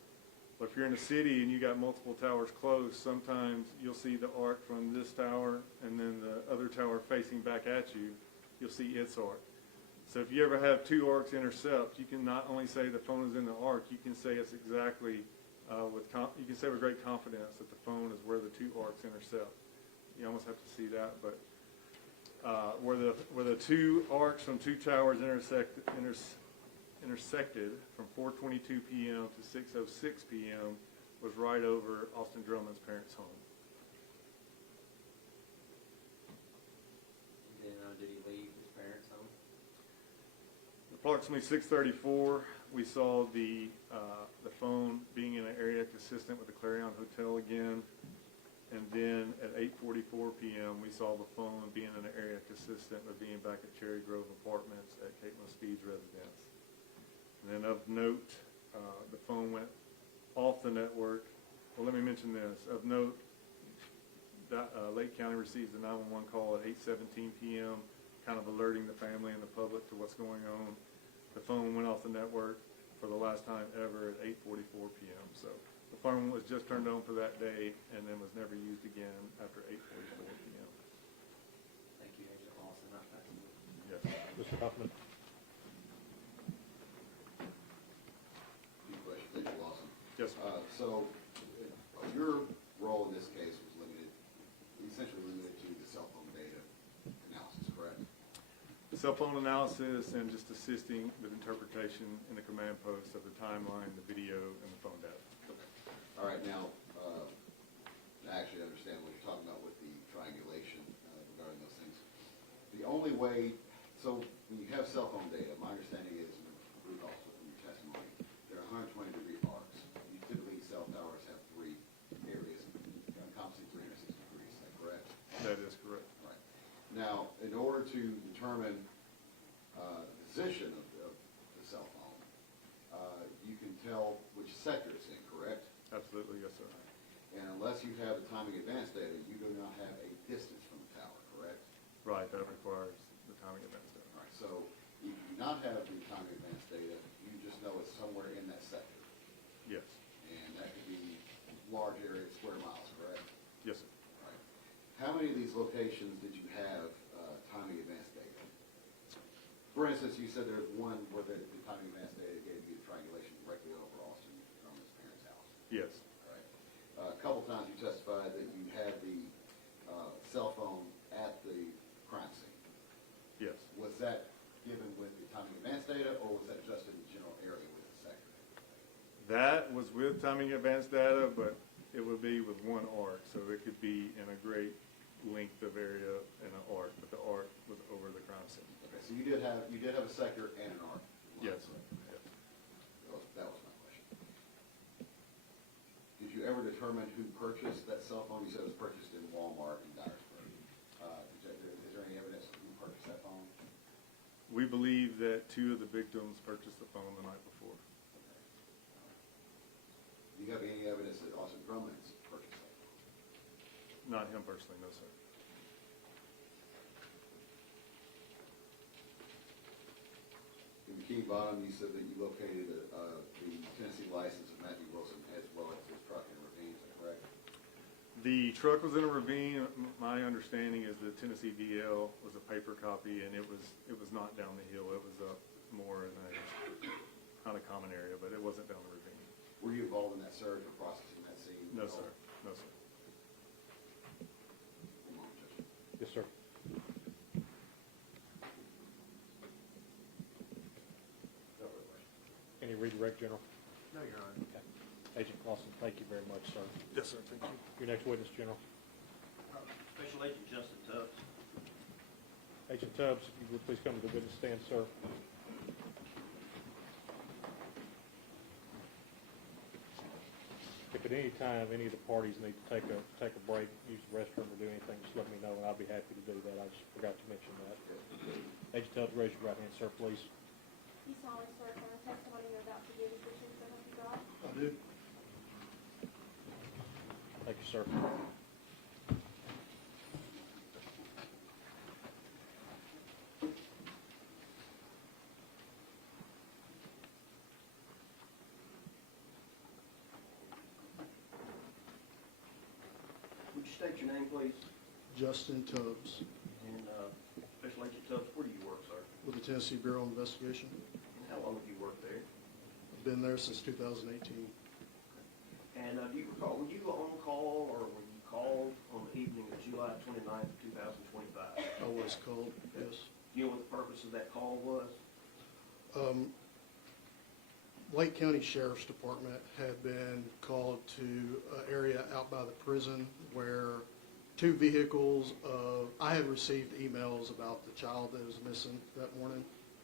but if you're in a city and you got multiple towers close, sometimes you'll see the arc from this tower and then the other tower facing back at you, you'll see its arc. So if you ever have two arcs intercept, you can not only say the phone is in the arc, you can say it's exactly, you can say with great confidence that the phone is where the two arcs intercept. You almost have to see that, but where the two arcs from two towers intersected from 4:22 p.m. to 6:06 p.m. was right over Austin Drummond's parents' home. And then did he leave his parents' home? Approximately 6:34, we saw the phone being in an area consistent with the Clarion Hotel again. And then at 8:44 p.m., we saw the phone being in an area consistent with being back at Cherry Grove Apartments at Caitlin Speed's residence. And then of note, the phone went off the network. Well, let me mention this. Of note, Lake County receives a 911 call at 8:17 p.m., kind of alerting the family and the public to what's going on. The phone went off the network for the last time ever at 8:44 p.m. So the phone was just turned on for that day and then was never used again after 8:44 p.m. Thank you, Agent Lawson. Not back to you. Yes. Mr. Huffman? Few questions, Agent Lawson. Yes, sir. So your role in this case was essentially limited to the cell phone data analysis, correct? The cell phone analysis and just assisting with interpretation in the command post of the timeline, the video, and the phone data. Okay. All right, now, I actually understand what you're talking about with the triangulation regarding those things. The only way, so when you have cell phone data, my understanding is, and I believe also from your testimony, there are 120-degree arcs. You typically, cell towers have three areas, encompassing 360 degrees, is that correct? That is correct. Right. Now, in order to determine the position of the cell phone, you can tell which sector it's in, correct? Absolutely, yes, sir. And unless you have the timing advance data, you do not have a distance from the tower, correct? Right, that requires the timing advance data. All right, so if you do not have the timing advance data, you just know it's somewhere in that sector. Yes, And that could be large areas, square miles, correct? yes, sir. All right. How many of these locations did you have timing advance data? For instance, you said there's one where the timing advance data gave you the triangulation directly over Austin Drummond's parents' house. Yes, All right. A couple times you testified that you had the cell phone at the crime scene. yes. Was that given with the timing advance data, or was that just in the general area with the sector? That was with timing advance data, but it would be with one arc, so it could be in a great length of area in an arc, but the arc was over the crime scene. Okay, so you did have a sector and an arc. Yes, yes. That was my question. Did you ever determine who purchased that cell phone? You said it was purchased in Walmart in Dyersburg. Is there any evidence of who purchased that phone? We believe that two of the victims purchased the phone the night before. Do you have any evidence that Austin Drummond's purchased that phone? Not him personally, no, sir. In Bikini Bottom, you said that you located the Tennessee license of Matthew Wilson as well as his truck in a ravine, is that correct? The truck was in a ravine. My understanding is the Tennessee VL was a paper copy, and it was not down the hill. It was up more in a kind of common area, but it wasn't down the ravine. Were you involved in that search or processing that scene? No, sir. No, sir. One moment, Judge. Yes, sir. No further questions. Any redirect, General? No, Your Honor. Okay. Agent Lawson, thank you very much, sir. Yes, sir. Thank you. Your next witness, General. Special Agent Justin Tubbs. Agent Tubbs, if you would please come to the witness stand, sir. If at any time any of the parties need to take a break, use the restroom or do anything, just let me know and I'll be happy to do that. I just forgot to mention that. Agent Tubbs, raise your right hand, sir, please. You solemnly swear upon the testimony you're about to give is the truth, so help you God? I do. Thank you, sir. Would you state your name, please? Justin Tubbs, And Special Agent Tubbs, where do you work, sir? with the Tennessee Bureau of Investigation. And how long have you worked there? I've been there since 2018. And do you recall, were you on call or were you called on the evening of July 29th, 2025? I was called, yes. Do you know what the purpose of that call was? Lake County Sheriff's Department had been called to an area out by the prison where two vehicles I had received emails about the child that was missing that morning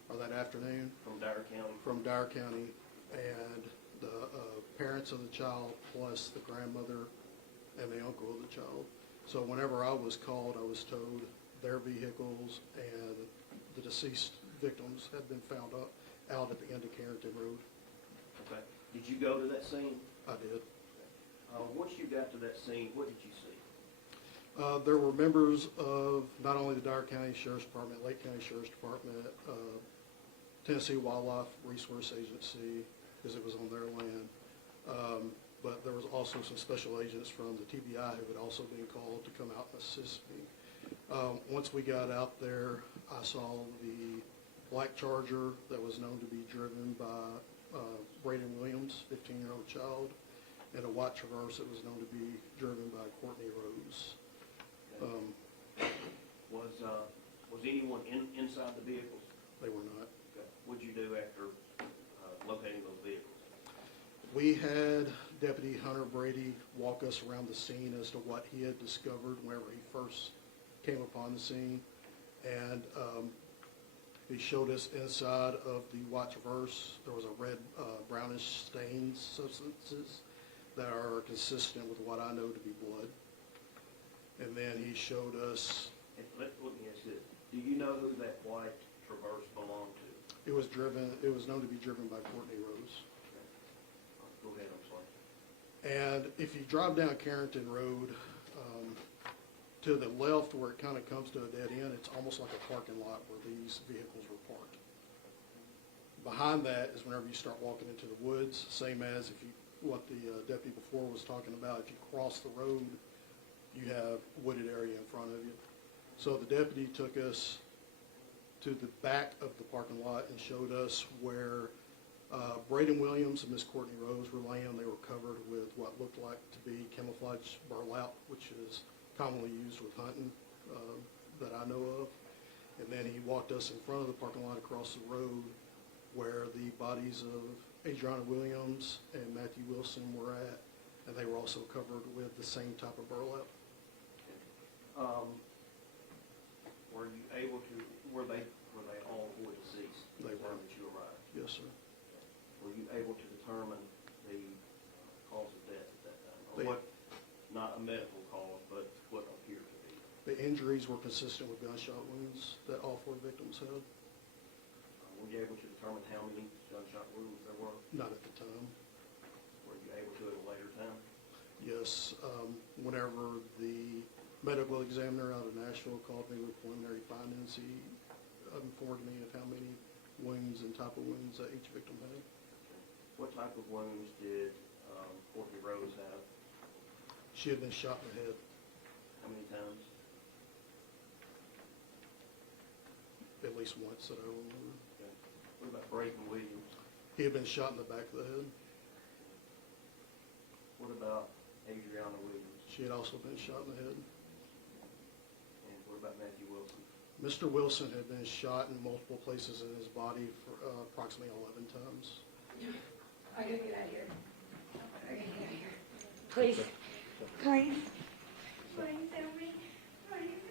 or that afternoon From Dyer County? from Dyer County, and the parents of the child plus the grandmother and the uncle of the child. So whenever I was called, I was told their vehicles and the deceased victims had been found out at the end of Carrington Road. Okay. Did you go to that scene? I did. Once you got to that scene, what did you see? There were members of not only the Dyer County Sheriff's Department, Lake County Sheriff's Department, Tennessee Wildlife Resource Agency, because it was on their land. But there was also some special agents from the TBI who had also been called to come out and assist me. Once we got out there, I saw the black Charger that was known to be driven by Braden Williams, 15-year-old child, and a white Traverse that was known to be driven by Courtney Rose. Was anyone inside the vehicles? They were not. Okay. What'd you do after locating those vehicles? We had Deputy Hunter Brady walk us around the scene as to what he had discovered whenever he first came upon the scene. And He showed us inside of the white Traverse, there was a red, brownish stains substances that are consistent with what I know to be blood. And then he showed us, And let me ask you this, do you know who that white Traverse belonged to? it was known to be driven by Courtney Rose. Go ahead, I'm sorry. And if you drive down Carrington Road, to the left where it kind of comes to a dead end, it's almost like a parking lot where these vehicles were parked. Behind that is whenever you start walking into the woods, same as if you, what the deputy before was talking about, if you cross the road, you have wooded area in front of you. So the deputy took us to the back of the parking lot and showed us where Brady Williams and Miss Courtney Rose were laying. They were covered with what looked like to be camouflage burlap, which is commonly used with hunting that I know of. And then he walked us in front of the parking lot across the road where the bodies of Adriana Williams and Matthew Wilson were at, and they were also covered with the same type of burlap. Were you able to, were they all four deceased at They the time were. that you arrived? Yes, sir. Were you able to determine the cause of death at that time? Or They- what, not a medical cause, but what appeared to be? The injuries were consistent with gunshot wounds that all four victims had. Were you able to determine how many gunshot wounds there were? Not at the time. Were you able to at a later time? Yes, whenever the medical examiner out of Nashville called me with preliminary findings, he informed me of how many wounds and type of wounds that each victim had. What type of wounds did Courtney Rose have? She had been shot in the head How many times? at least once that I remember. Okay. What about Brayton Williams? He had been shot in the back of the head. What about Adriana Williams? She had also been shot in the head. And what about Matthew Wilson? Mr. Wilson had been shot in multiple places in his body for approximately 11 times. I gotta get out of here. I gotta get out of here. Please. Please. Please help me. Please.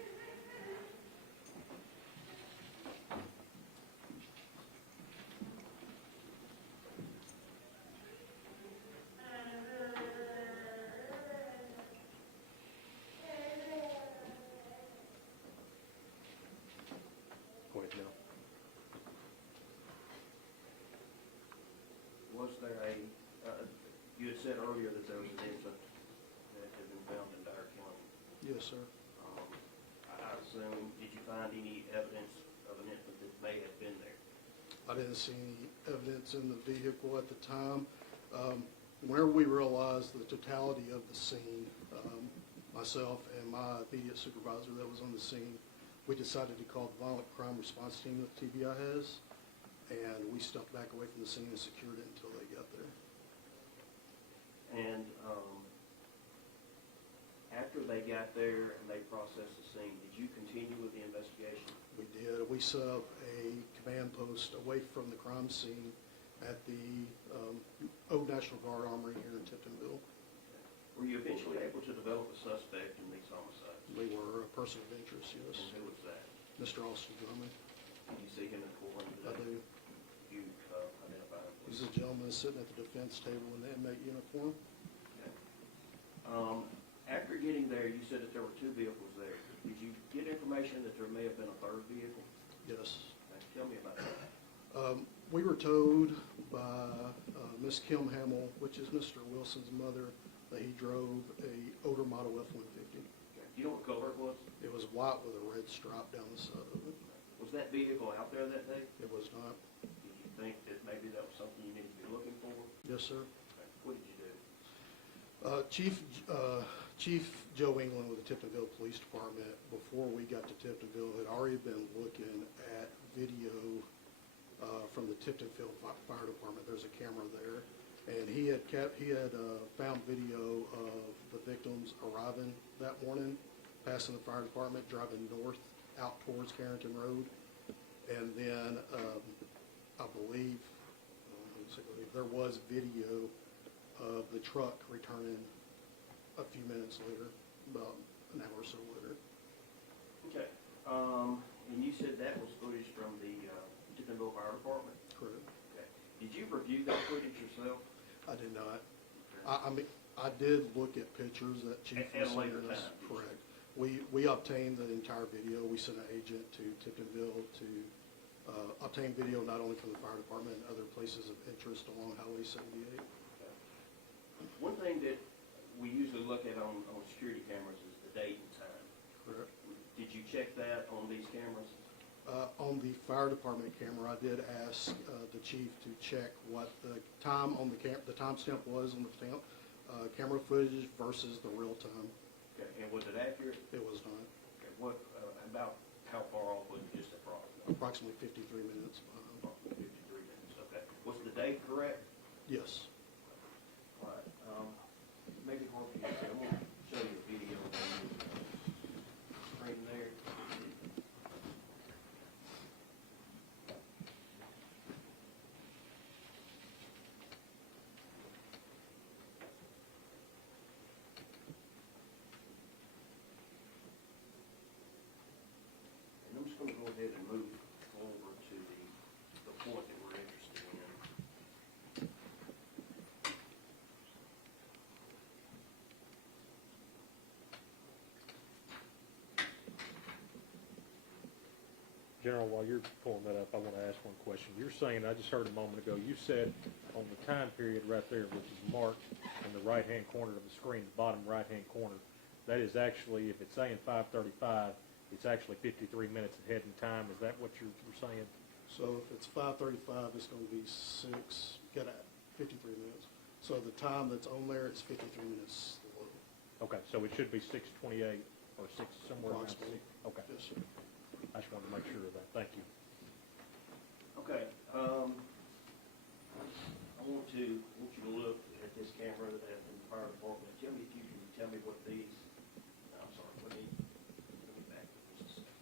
Go ahead, Joe. Was there a, you had said earlier that there was an infant that had been found in Dyer County. Yes, sir. I assume, did you find any evidence of an infant that may have been there? I didn't see any evidence in the vehicle at the time. Whenever we realized the totality of the scene, myself and my immediate supervisor that was on the scene, we decided to call the violent crime response team that TBI has, and we stepped back away from the scene and secured it until they got there. And after they got there and they processed the scene, did you continue with the investigation? We did. We set up a command post away from the crime scene at the Old National Guard Armory here in Tiptonville. Were you eventually able to develop a suspect in these homicides? We were a person of interest, And yes. who was that? Mr. Austin Drummond. Did you see him in court I today? do. You identify him, He's please? a gentleman sitting at the defense table in the inmate uniform. Okay. After getting there, you said that there were two vehicles there. Did you get information that there may have been a third vehicle? Yes. Tell me about that. We were told by Miss Kim Hamill, which is Mr. Wilson's mother, that he drove a older model F-150. Okay. Do you know what color it was? It was white with a red stripe down the side of it. Was that vehicle out there that day? It was not. Did you think that maybe that was something you needed to be looking for? Yes, sir. Okay. What did you do? Chief Joe England with the Tiptonville Police Department, before we got to Tiptonville, had already been looking at video from the Tiptonville Fire Department. There's a camera there, and he had found video of the victims arriving that morning, passing the fire department, driving north out towards Carrington Road, and then I believe there was video of the truck returning a few minutes later, about an hour or so later. Okay. And you said that was footage from the Tippinville Fire Department? Correct. Okay. Did you review that footage yourself? I did not. I mean, I did look at pictures that Chief At a was later sending us. time, did you? Correct. We obtained the entire video. We sent an agent to Tippinville to obtain video not only from the fire department and other places of interest along Highway 78. One thing that we usually look at on security cameras is the date and time. Correct. Did you check that on these cameras? On the fire department camera, I did ask the chief to check what the time on the timestamp was on the camera footage versus the real time. Okay, and was it accurate? It was not. Okay, what, about how far off was it, just approximately? Approximately 53 minutes. Approximately 53 minutes, okay. Was the date correct? Yes. All right, maybe hold on, I'm gonna show you a video on the screen there. And I'm just gonna go ahead and move over to the point that we're interested in. General, while you're pulling that up, I want to ask one question. You're saying, I just heard a moment ago, you said on the time period right there, which is marked in the right-hand corner of the screen, the bottom right-hand corner, that is actually, if it's saying 5:35, it's actually 53 minutes ahead in time. Is that what you're saying? So if it's 5:35, it's going to be 53 minutes. So the time that's on there is 53 minutes slow. Okay, so it should be 6:28 or 6, somewhere around 6. Approximately. Okay, Yes, sir. I just wanted to make sure of that. Thank you. Okay, I want you to look at this camera at the fire department. Tell me if you can tell me what these, I'm sorry, let me back up just a second.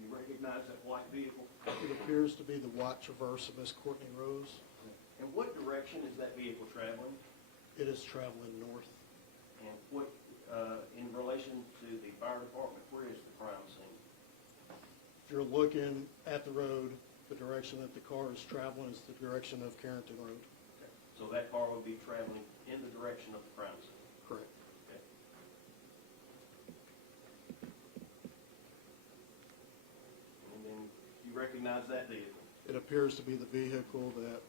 You recognize that white vehicle? It appears to be the white Traverse of Miss Courtney Rose. And what direction is that vehicle traveling? It is traveling north. And what, in relation to the fire department, where is the crime scene? If you're looking at the road, the direction that the car is traveling is the direction of Carrington Road. Okay. So that car would be traveling in the direction of the crime scene? Correct. Okay. And then you recognize that vehicle? It appears to be the vehicle that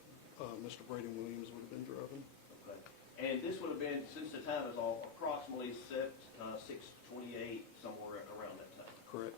Mr. Brady Williams would have been driving. Okay. And this would have been, since the time is off, approximately 6:28, somewhere around that time? Correct.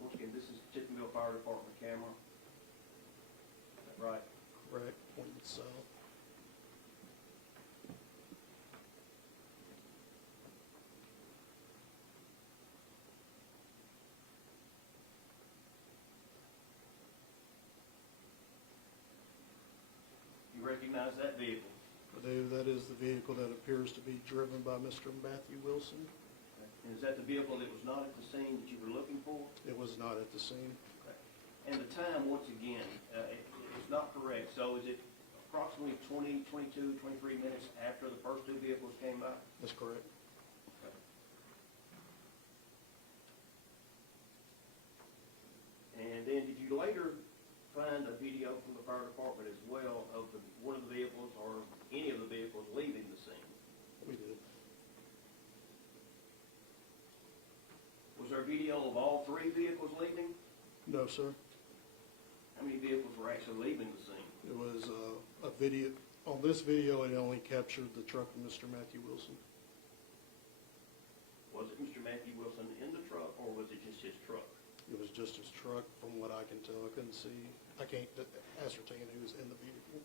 Once again, this is Tippinville Fire Department camera. Is that right? Correct. Pointed south. You recognize that vehicle? I do. That is the vehicle that appears to be driven by Mr. Matthew Wilson. And is that the vehicle that was not at the scene that you were looking for? It was not at the scene. Okay. And the time, once again, it's not correct. So is it approximately 20, 22, 23 minutes after the first two vehicles came by? That's correct. And then did you later find a video from the fire department as well of one of the vehicles or any of the vehicles leaving the scene? We did. Was there a video of all three vehicles leaving? No, sir. How many vehicles were actually leaving the scene? It was a video. On this video, it only captured the truck of Mr. Matthew Wilson. Was it Mr. Matthew Wilson in the truck, or was it just his truck? It was just his truck, from what I can tell. I couldn't see. I can't ascertain who was in the vehicle.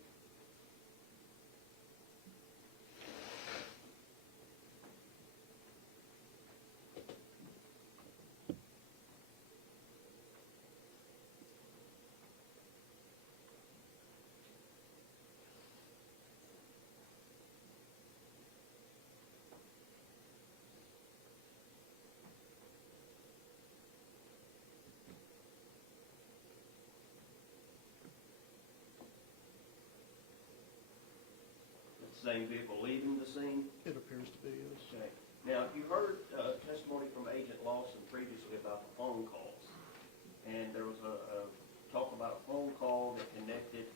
Same vehicle leaving the scene? It appears to be, yes. Okay. Now, you heard testimony from Agent Lawson previously about the phone calls. And there was a talk about a phone call that connected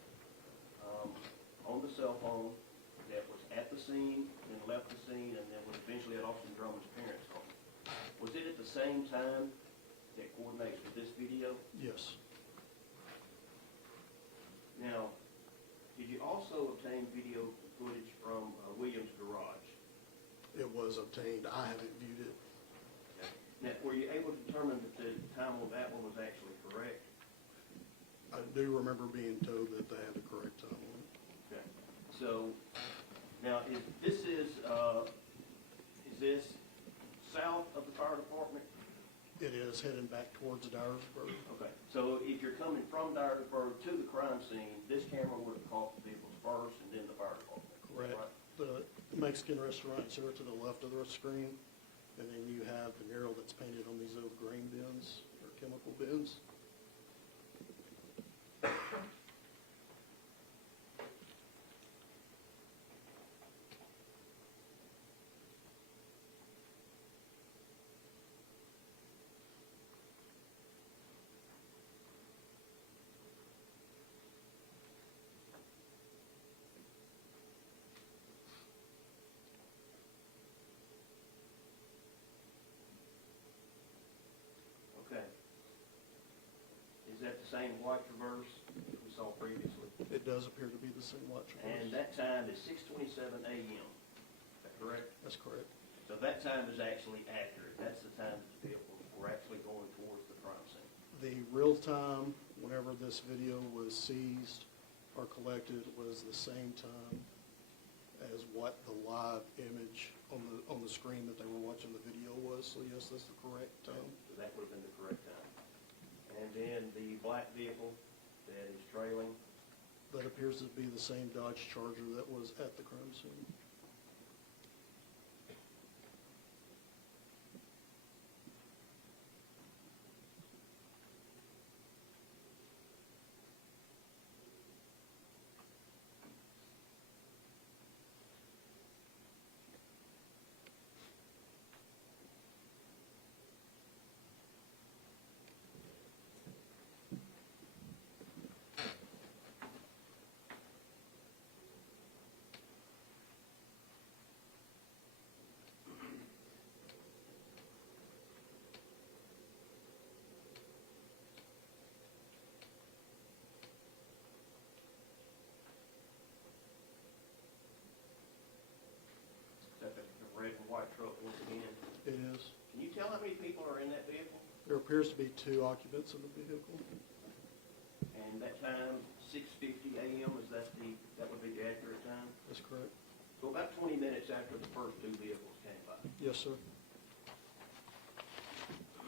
on the cell phone that was at the scene, then left the scene, and then was eventually at Austin Drummond's parents' home. Was it at the same time that coordinates with this video? Yes. Now, did you also obtain video footage from Williams' garage? It was obtained. I haven't viewed it. Now, were you able to determine that the time on that one was actually correct? I do remember being told that they had the correct time on it. Okay. So, now, is this south of the fire department? It is heading back towards Dyersburg. Okay. So if you're coming from Dyersburg to the crime scene, this camera would have caught the vehicles first and then the fire department? Correct. Right? The Mexican restaurant is here to the left of the screen, and then you have the mural that's painted on these little grain bins, or chemical bins. Okay. Is that the same white Traverse we saw previously? It does appear to be the same white And Traverse. that time is 6:27 a.m. Is that correct? That's correct. So that time is actually accurate. That's the time that the vehicles were actually going towards the crime scene. The real time, whenever this video was seized or collected, was the same time as what the live image on the screen that they were watching the video was. So yes, that's the correct time. So that would have been the correct time. And then the black vehicle that is trailing, That appears to be the same Dodge Charger that was at the crime scene. is that the red and white truck once again? It is. Can you tell how many people are in that vehicle? There appears to be 2 occupants in the vehicle. And that time, 6:50 a.m., that would be the accurate time? That's correct. So about 20 minutes after the first two vehicles came by. Yes, sir. I'm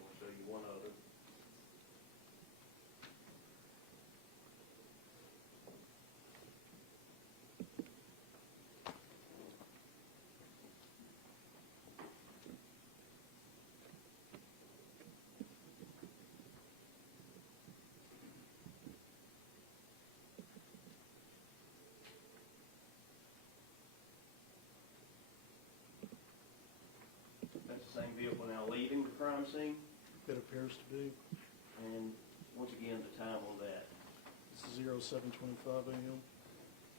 going to show you one other. now leaving the crime scene, It appears to be. and once again, the time on that. This is 07:25 a.m.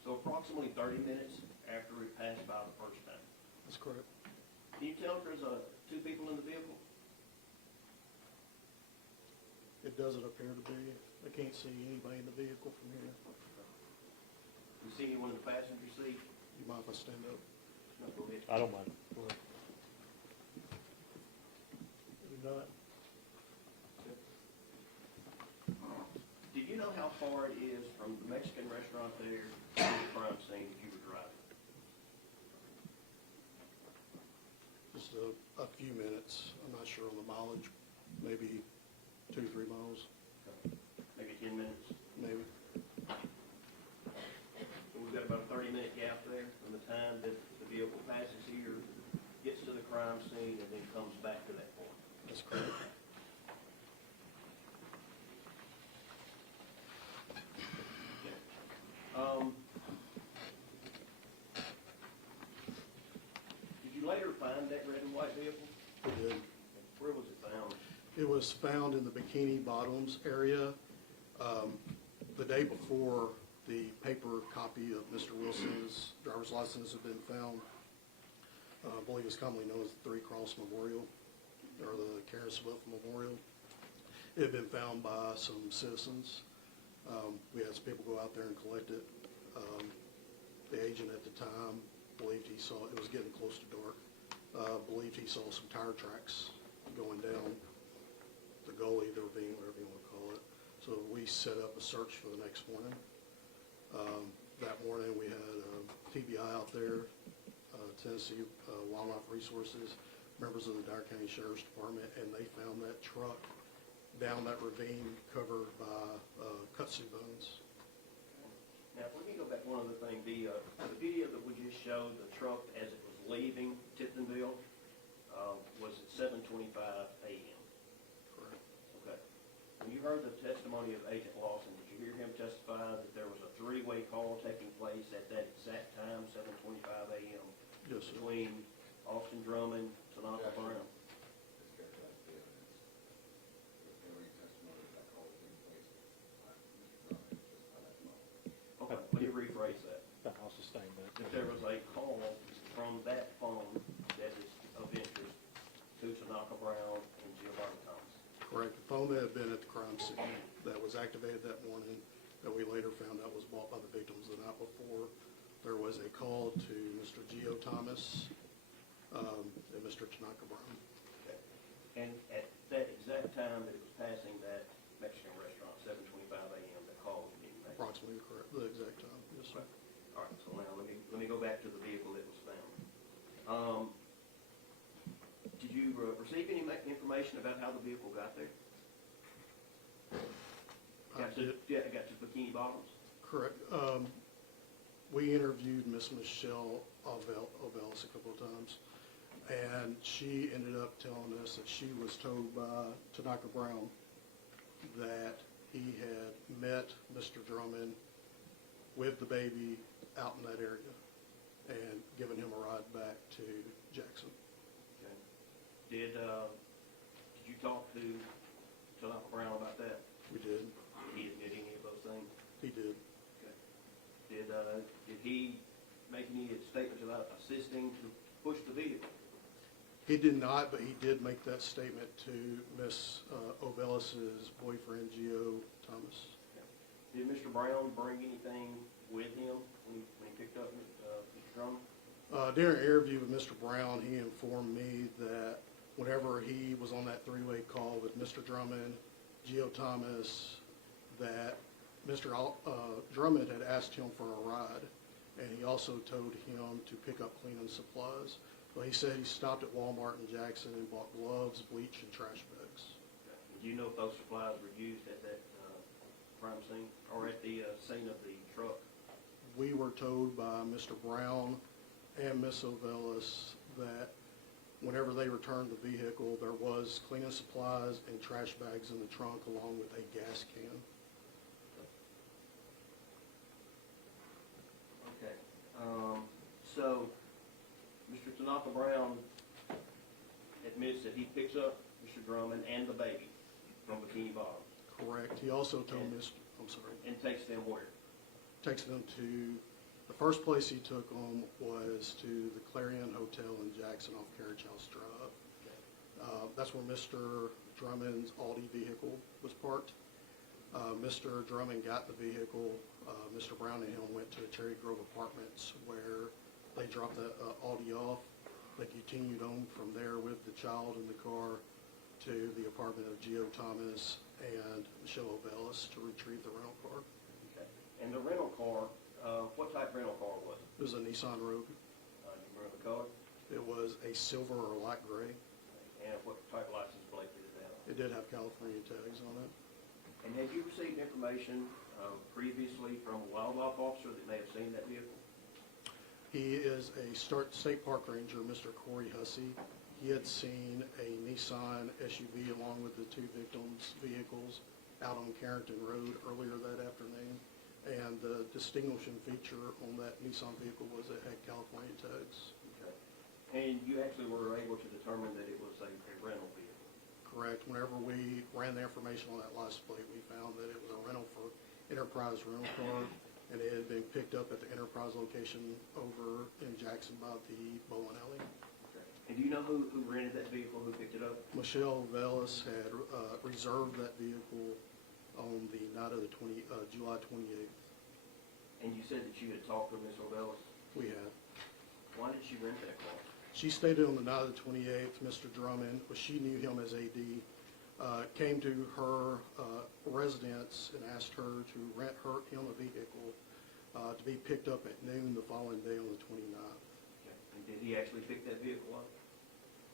So approximately 30 minutes after it passed by the first time. That's correct. Can you tell if there's two people in the vehicle? It doesn't appear to be. I can't see anybody in the vehicle from here. You see anyone in the passenger seat? You mind if I stand up? No, go ahead. I don't mind. Go ahead. Do not. Do you know how far it is from the Mexican restaurant there to the crime scene that you were driving? Just a few minutes. I'm not sure on the mileage. Maybe 2-3 miles. Maybe 10 minutes? Maybe. So we've got about a 30-minute gap there from the time that the vehicle passes here, gets to the crime scene, and then comes back to that point. That's correct. Did you later find that red and white vehicle? We did. Where was it found? It was found in the Bikini Bottoms area. The day before, the paper copy of Mr. Wilson's driver's license had been found. I believe it's commonly known as the Three Cross Memorial, or the Karen Swift Memorial. It had been found by some citizens. We had some people go out there and collect it. The agent at the time believed he saw, it was getting close to dark, believed he saw some tire tracks going down the gully, the ravine, whatever you want to call it. So we set up a search for the next morning. That morning we had TBI out there, Tennessee Wildlife Resources, members of the Dyer County Sheriff's Department, and they found that truck down that ravine covered by kudzu bones. Now, if we can go back one other thing, the video that we just showed, the truck as it was leaving Tiptonville, was at 7:25 a.m. Correct. Okay. When you heard the testimony of Agent Lawson, did you hear him testify that there was a three-way call taking place at that exact time, 7:25 a.m., Yes, sir. between Austin Drummond, Tanaka Brown? Okay, let me rephrase that. I'll sustain that. That there was a call from that phone that is of interest to Tanaka Brown and Giovanni Thomas. Correct. The phone that had been at the crime scene that was activated that morning, that we later found out was bought by the victims the night before. There was a call to Mr. Gio Thomas and Mr. Tanaka Brown. Okay. And at that exact time that it was passing that Mexican restaurant, 7:25 a.m., the call was being made. Approximately correct, the exact time, yes, sir. All right, so now let me go back to the vehicle that was found. Did you receive any information about how the vehicle got there? I did. Yeah, it got to Bikini Bottoms? Correct. We interviewed Miss Michelle Ovelis a couple of times, and she ended up telling us that she was told by Tanaka Brown that he had met Mr. Drummond with the baby out in that area and given him a ride back to Jackson. Okay. Did you talk to Tanaka Brown about that? We did. Did he admit any of those things? He did. Okay. Did he make any statements about assisting to push the vehicle? He did not, but he did make that statement to Miss Ovelis's boyfriend, Gio Thomas. Okay. Did Mr. Brown bring anything with him when he picked up Mr. Drummond? During an interview with Mr. Brown, he informed me that whenever he was on that three-way call with Mr. Drummond, Gio Thomas, that Mr. Drummond had asked him for a ride, and he also told him to pick up cleaning supplies. Well, he said he stopped at Walmart in Jackson and bought gloves, bleach, and trash bags. Okay. Do you know if those supplies were used at that crime scene or at the scene of the truck? We were told by Mr. Brown and Miss Ovelis that whenever they returned the vehicle, there was cleaning supplies and trash bags in the trunk along with a gas can. Okay. So, Mr. Tanaka Brown admits that he picks up Mr. Drummond and the baby from Bikini Bottom Correct. He also told Mr., I'm sorry, and takes them where? takes them to, the first place he took them was to the Clarion Hotel in Jackson off Carriage House Drive. That's where Mr. Drummond's Audi vehicle was parked. Mr. Drummond got the vehicle. Mr. Brown and him went to Cherry Grove Apartments where they dropped the Audi off. They continued on from there with the child in the car to the apartment of Geo Thomas and Michelle Ovellis to retrieve the rental car. Okay. And the rental car, what type of rental car was it? It was a Nissan Rogue. Do you remember the color? It was a silver or light gray. And what type of license plate did it have? It did have California tags on it. And had you received information previously from a wildlife officer that may have seen that vehicle? He is a state park ranger, Mr. Corey Hussy. He had seen a Nissan SUV along with the two victims' vehicles out on Carrington Road earlier that afternoon. And the distinguishing feature on that Nissan vehicle was it had California tags. Okay. And you actually were able to determine that it was a rental vehicle? Correct. Whenever we ran the information on that license plate, we found that it was a rental for Enterprise rental car, and it had been picked up at the Enterprise location over in Jackson by the bowling alley. Okay. And do you know who rented that vehicle, who picked it up? Michelle Vellis had reserved that vehicle on the night of the July 28th. And you said that you had talked with Ms. Ovellis? We had. Why did she rent that car? She stated on the night of the 28th, Mr. Drummond, well, she knew him as AD, came to her residence and asked her to rent him a vehicle to be picked up at noon the following day on the 29th. Okay. And did he actually pick that vehicle up?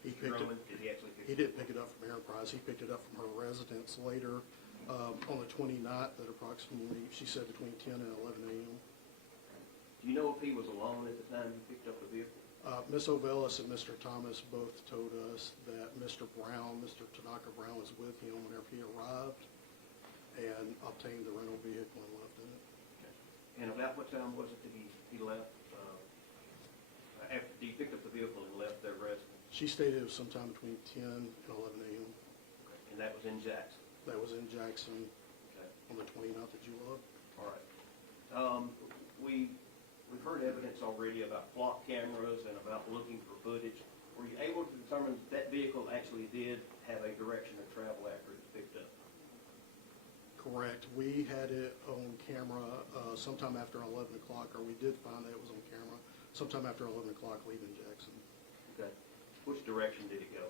He Mr. picked it. Drummond, did he actually pick He it up? didn't pick it up from Enterprise. He picked it up from her residence later on the 29th at approximately, she said, between 10 and 11 a.m. Do you know if he was alone at the time he picked up the vehicle? Ms. Ovellis and Mr. Thomas both told us that Mr. Brown, Mr. Tanaka Brown, was with him whenever he arrived and obtained the rental vehicle and left in it. Okay. And about what time was it that he left? After he picked up the vehicle and left their residence? She stated it was sometime between 10 and 11 a.m. Okay. And that was in Jackson? That was in Jackson Okay. on the 29th of July. All right. We've heard evidence already about flock cameras and about looking for footage. Were you able to determine that vehicle actually did have a direction of travel after it was picked up? Correct. We had it on camera sometime after 11 o'clock, or we did find that it was on camera sometime after 11 o'clock leaving Jackson. Okay. Which direction did it go?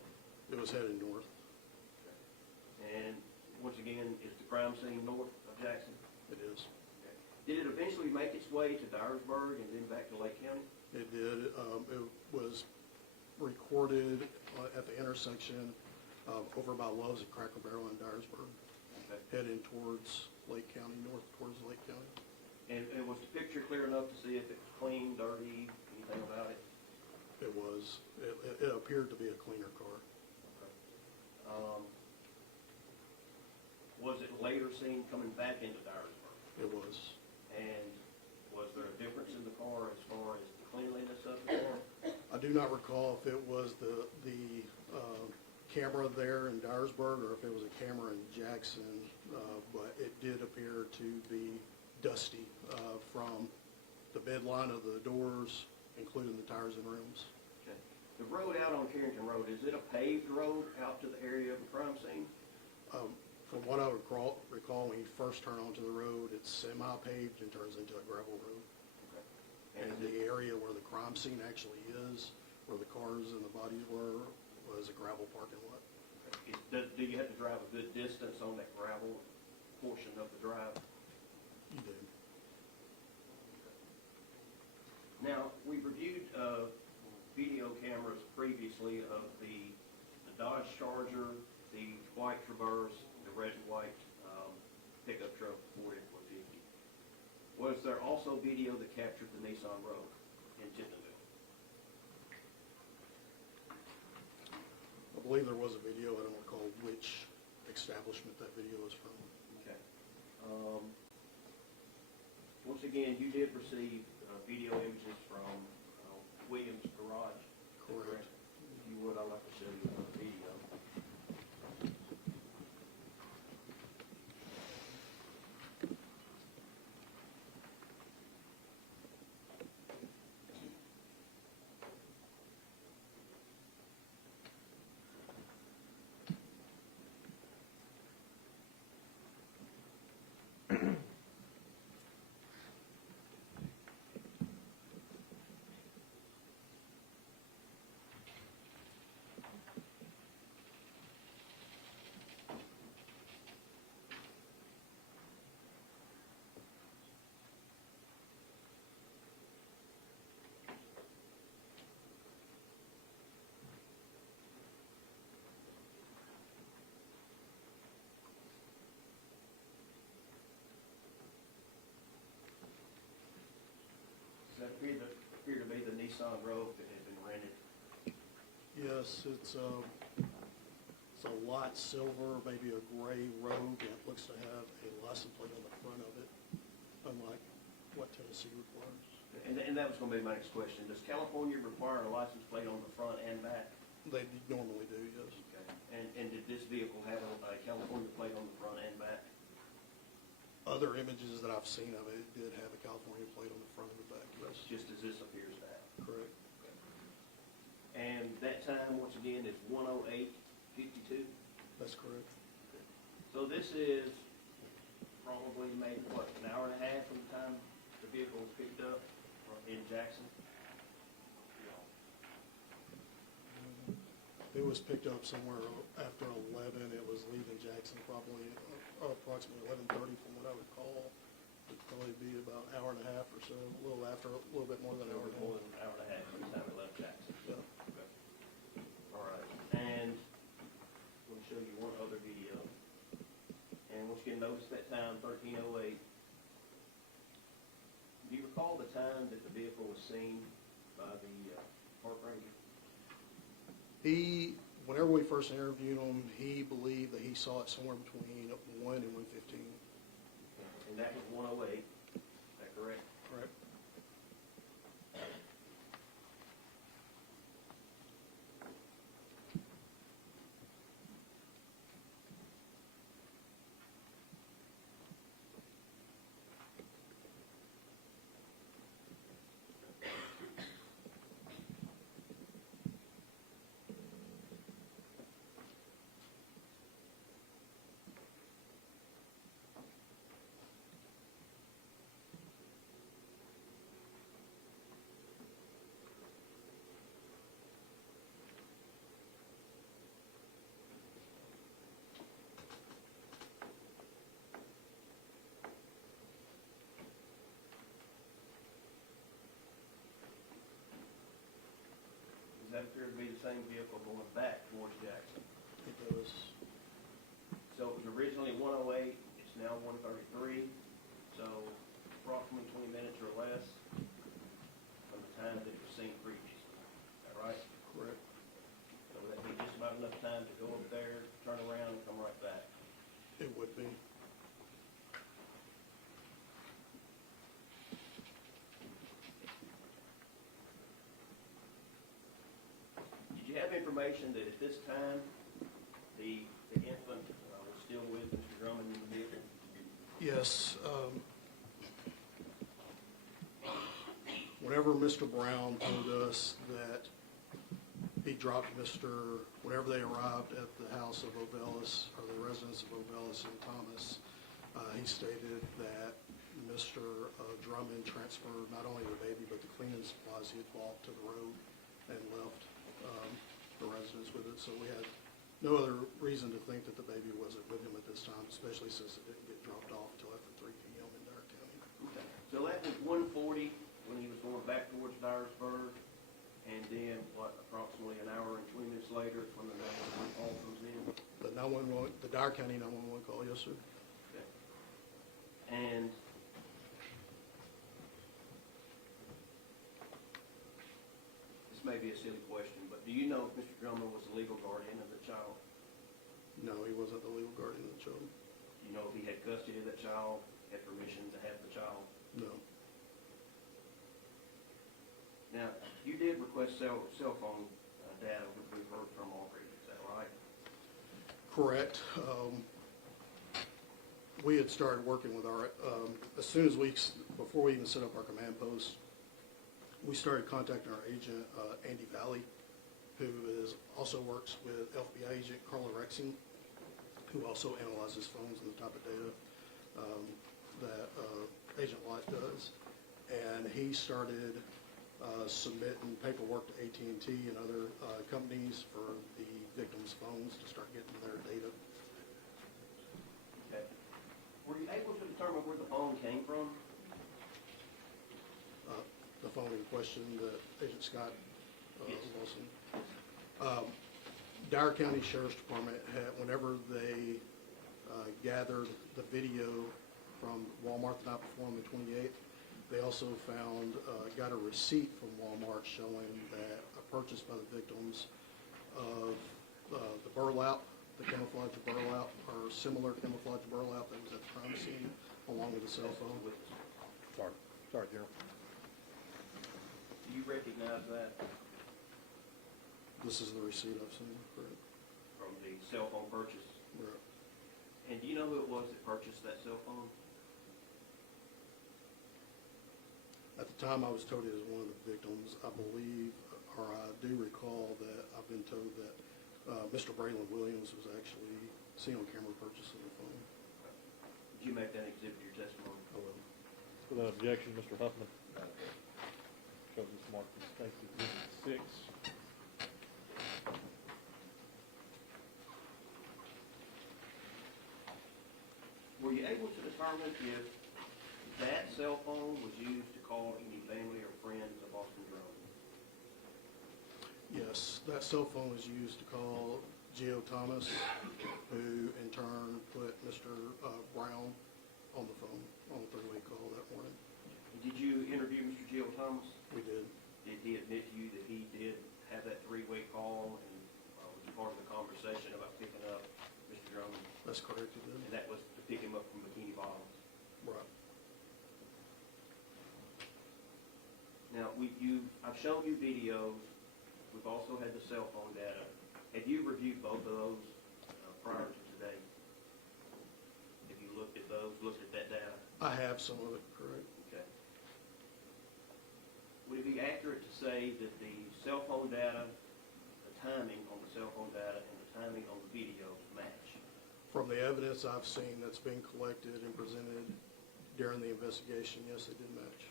It was headed north. Okay. And once again, is the crime scene north of Jackson? It is. Okay. Did it eventually make its way to Dyersburg and then back to Lake County? It did. It was recorded at the intersection over by Love's at Cracker Barrel in Dyersburg, Okay. heading towards Lake County, north towards Lake County. And was the picture clear enough to see if it was clean, dirty, anything about it? It was. It appeared to be a cleaner car. Okay. Was it later seen coming back into Dyersburg? It was. And was there a difference in the car as far as the cleanliness of the car? I do not recall if it was the camera there in Dyersburg or if it was a camera in Jackson, but it did appear to be dusty from the bed line of the doors, including the tires and rims. Okay. The road out on Carrington Road, is it a paved road out to the area of the crime scene? From what I recall, when you first turn onto the road, it's semi-paved and turns into a gravel road. Okay. And the area where the crime scene actually is, where the cars and the bodies were, was a gravel parking lot. Okay. Do you have to drive a good distance on that gravel portion of the drive? You do. Now, we reviewed video cameras previously of the Dodge Charger, the white Traverse, the red and white pickup truck Ford F-150. Was there also video that captured the Nissan Rogue in Tiptonville? I believe there was a video. I don't recall which establishment that video is from. Okay. Once again, you did receive video images from Williams Garage. Correct. If you would, I'd like to show you the Nissan Rogue that had been rented? Yes, it's a light silver, maybe a gray Rogue, and it looks to have a license plate on the front of it, unlike what Tennessee requires. And that was gonna be my next question. Does California require a license plate on the front and back? They normally do, yes. Okay. And did this vehicle have a California plate on the front and back? Other images that I've seen of it did have a California plate on the front and the back, yes. Just as this appears to have? Correct. And that time, once again, is 1:08:52? That's correct. So this is probably maybe, what, an hour and a half from the time the vehicle was picked up in Jackson? It was picked up somewhere after 11. It was leaving Jackson probably approximately 11:30 from what I recall. It'd probably be about an hour and a half or so, a little bit more than an hour and a More half. than an hour and a half from the time it left Jackson. Yeah. Okay. All right, and let me show you one other video. And once again, notice that time, 13:08. Do you recall the time that the vehicle was seen by the park ranger? Whenever we first interviewed him, he believed that he saw it somewhere between 1 and 1:15. And that was 1:08, is that correct? Correct. Does that appear to be the same vehicle going back towards Jackson? It does. So it was originally 1:08, it's now 1:33, so approximately 20 minutes or less from the time that it was seen previously. Is that right? Correct. So would that be just about enough time to go up there, turn around, and come right back? It would be. Did you have information that at this time, the infant was still with Mr. Drummond in the vehicle? Yes. Whenever Mr. Brown told us that he dropped whenever they arrived at the house of Ovelis, or the residence of Ovelis and Thomas, he stated that Mr. Drummond transferred not only the baby, but the cleaning supplies he had bought to the road and left the residence with it. So we had no other reason to think that the baby wasn't with him at this time, especially since it didn't get dropped off until after 3 p.m. in Dyer County. Okay. So that was 1:40 when he was going back towards Dyersburg, and then, what, approximately an hour and 20 minutes later is when the 911 call comes in? The Dyer County 911 call, yes, sir. Okay. And this may be a silly question, but do you know if Mr. Drummond was the legal guardian of the child? No, he wasn't the legal guardian of the child. Do you know if he had custody of that child, had permission to have the child? No. Now, you did request cell phone data, which we've heard from already, is that right? Correct. We had started working with as soon as before we even set up our command post, we started contacting our agent, Andy Valley, who also works with FBI agent Carla Rexing, who also analyzes phones and the type of data that Agent Light does. And he started submitting paperwork to AT&T and other companies for the victims' phones to start getting their data. Okay. Were you able to determine where the phone came from? The phone in question that Agent Scott Yes. Lawson. Dyer County Sheriff's Department whenever they gathered the video from Walmart the night before on the 28th, They also found, got a receipt from Walmart showing that a purchase by the victims of the burlap, the camouflage burlap, or similar camouflage burlap that was at the crime scene, along with a cell phone. Sorry, General. Do you recognize that This is the receipt I've seen, correct? from the cell phone purchase? Right. And do you know who it was that purchased that cell phone? At the time, I was told it was one of the victims. I believe, or I do recall that I've been told that Mr. Braylon Williams was actually seen on camera purchasing the phone. Did you make that exhibit your testimony? I will. Without objection, Mr. Huffman. Show this mark, thank you, Exhibit 6. Were you able to determine if that cell phone was used to call any family or friends of Austin Drummond? Yes, that cell phone was used to call Geo Thomas, who in turn put Mr. Brown on the phone on the three-way call that morning. Did you interview Mr. Geo Thomas? We did. Did he admit to you that he did have that three-way call and was he part of the conversation about picking up Mr. Drummond? That's correct, he did. And that was to pick him up from Bikini Bottoms? Right. Now, I've shown you videos. We've also had the cell phone data. Have you reviewed both of those prior to today? Have you looked at those, looked at that data? I have some of it, correct. Okay. Would it be accurate to say that the cell phone data, the timing on the cell phone data and the timing on the videos match? From the evidence I've seen that's been collected and presented during the investigation, yes, they did match.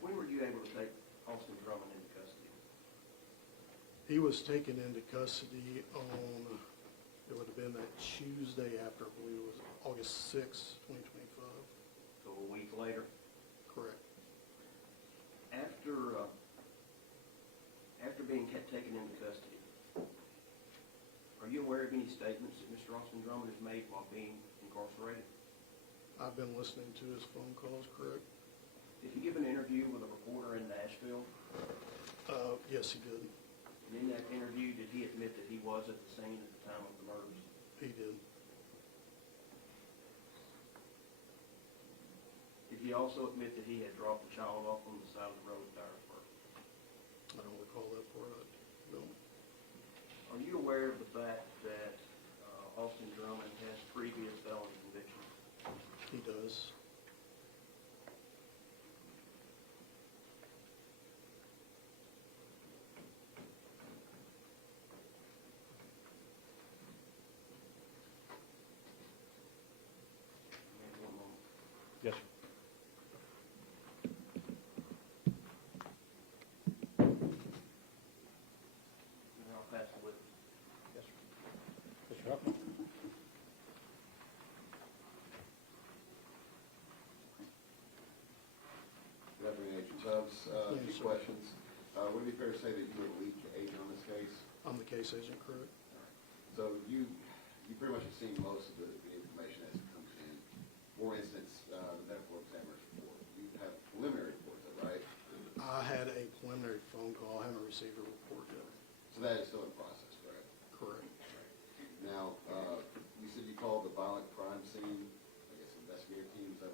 When were you able to take Austin Drummond into custody? He was taken into custody on, it would have been that Tuesday after, I believe it was August 6, 2025. So a week later? Correct. After being taken into custody, are you aware of any statements that Mr. Austin Drummond has made while being incarcerated? I've been listening to his phone calls, correct? Did he give an interview with a reporter in Nashville? Yes, he did. And in that interview, did he admit that he was at the scene at the time of the murders? He did. Did he also admit that he had dropped the child off on the side of the road at Dyersburg? I don't recall that part. No. Are you aware of the fact that Austin Drummond has previous felony convictions? He does. One moment. Yes, sir. And I'll pass the witness. Yes, sir. Mr. Huffman? Good afternoon, Agent Tubbs. A Yes, few sir. questions. Would it be fair to say that you were the lead agent on this case? I'm the case agent, correct? So you pretty much have seen most of the information as it comes in. For instance, the medical examiner's report. You have preliminary reports, is that right? I had a preliminary phone call. I haven't received a report yet. So that is still in process, correct? Correct. Now, you said you called the violent crime scene, I guess, investigative team. Is that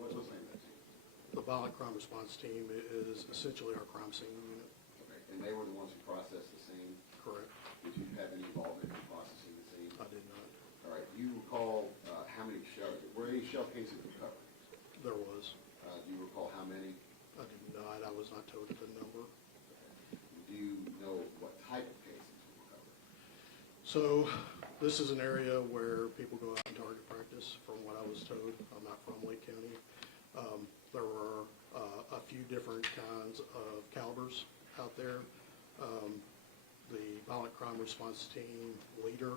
what's the name of that team? The violent crime response team is essentially our crime scene unit. Okay, and they were the ones who processed the scene. Correct. Did you have any involvement in processing the scene? I did not. All right, do you recall how many were any shell cases recovered? There was. Do you recall how many? I did not. I was not told the number. Do you know what type of cases were recovered? So this is an area where people go out and target practice, from what I was told. I'm not from Lake County. There were a few different kinds of calibers out there. The violent crime response team leader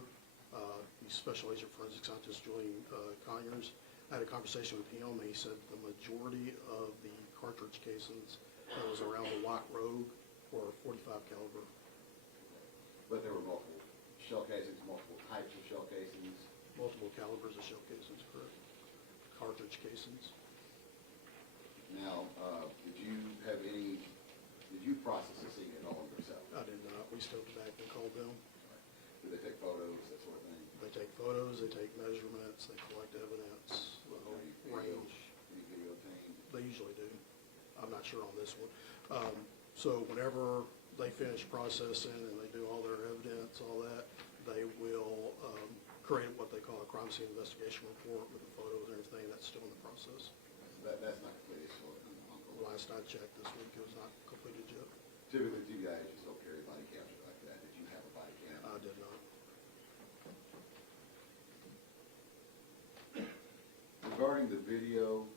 He's Special Agent Forensic Scientist Julian Conyers. I had a conversation with him, and he said the majority of the cartridge casings that was around the White Rogue were 45 caliber. But there were multiple shell casings, multiple types of shell casings. Multiple calibers of shell casings, correct. Cartridge casings. Now, did you process this thing at all yourself? I did not. We stepped back and called them. Did they take photos, that sort of thing? They take photos, they take measurements, they collect evidence, the whole range. Any video obtained? They usually do. I'm not sure on this one. So whenever they finish processing and they do all their evidence, all that, they will create what they call a crime scene investigation report with the photos and everything. That's still in the process. That's not completed, so Last I checked this week, it was not completed yet. typically, you guys just don't carry body cams like that. Did you have a body cam? I did not. Regarding the video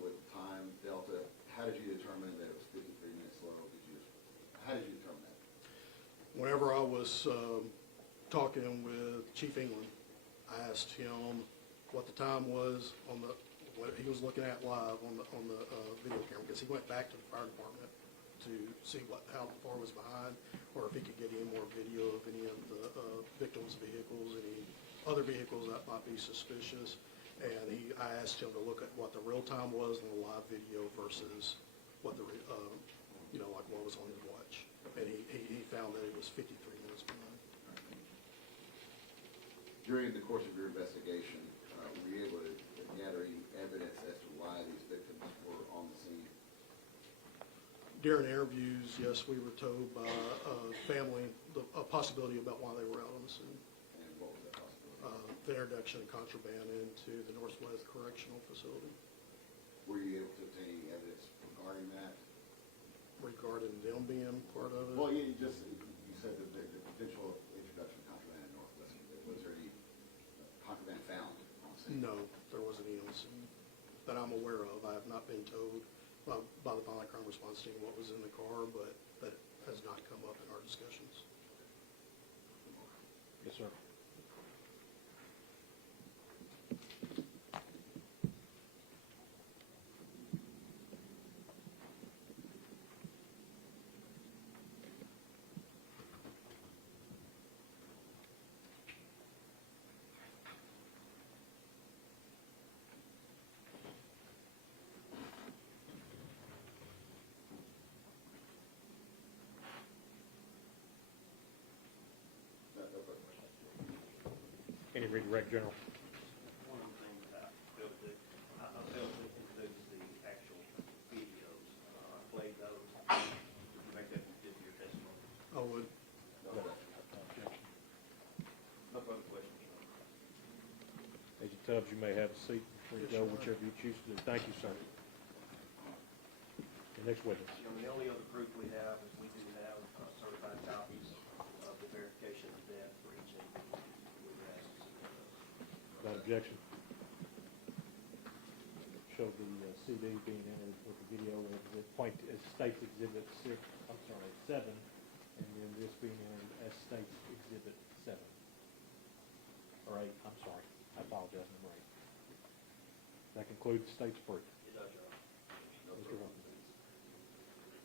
with time delta, how did you determine that it was 53 minutes slow? How did you determine that? Whenever I was talking with Chief England, I asked him what the time was on what he was looking at live on the video camera, because he went back to the fire department to see how far was behind, or if he could get any more video of any of the victims' vehicles, any other vehicles that might be suspicious. And I asked him to look at what the real time was in the live video versus what the like what was on his watch, and he found that it was 53 minutes behind. During the course of your investigation, were you able to gather any evidence as to why these victims were on the scene? During interviews, yes, we were told by family a possibility about why they were out on the scene. And what was that possibility? The introduction of contraband into the Northwest Correctional Facility. Were you able to obtain any evidence regarding that? Regarding them being part of it? Well, you said that the potential introduction of contraband in Northwest, was there any contraband found on the scene? No, there wasn't any on the scene that I'm aware of. I have not been told by the violent crime response team what was in the car, but that has not come up in our discussions. Yes, sir. No further questions. Any redirect, General? One of the things that I failed to introduce the actual videos. I played those. Would you make that into your testimony? I would. No further questions. Agent Tubbs, you may have a seat. Please go whichever you choose to do. Thank you, sir. The next witness. The only other proof we have is we do have certified copies of the verification of death for each individual. We would ask to see those. Without objection. Show the CD being entered with the video as States Exhibit 7, and then this being entered as States Exhibit 7. Or 8, I'm sorry. I apologize, number 8. That concludes the state's proof. It does, Your Honor. No Mr. further. Hussy.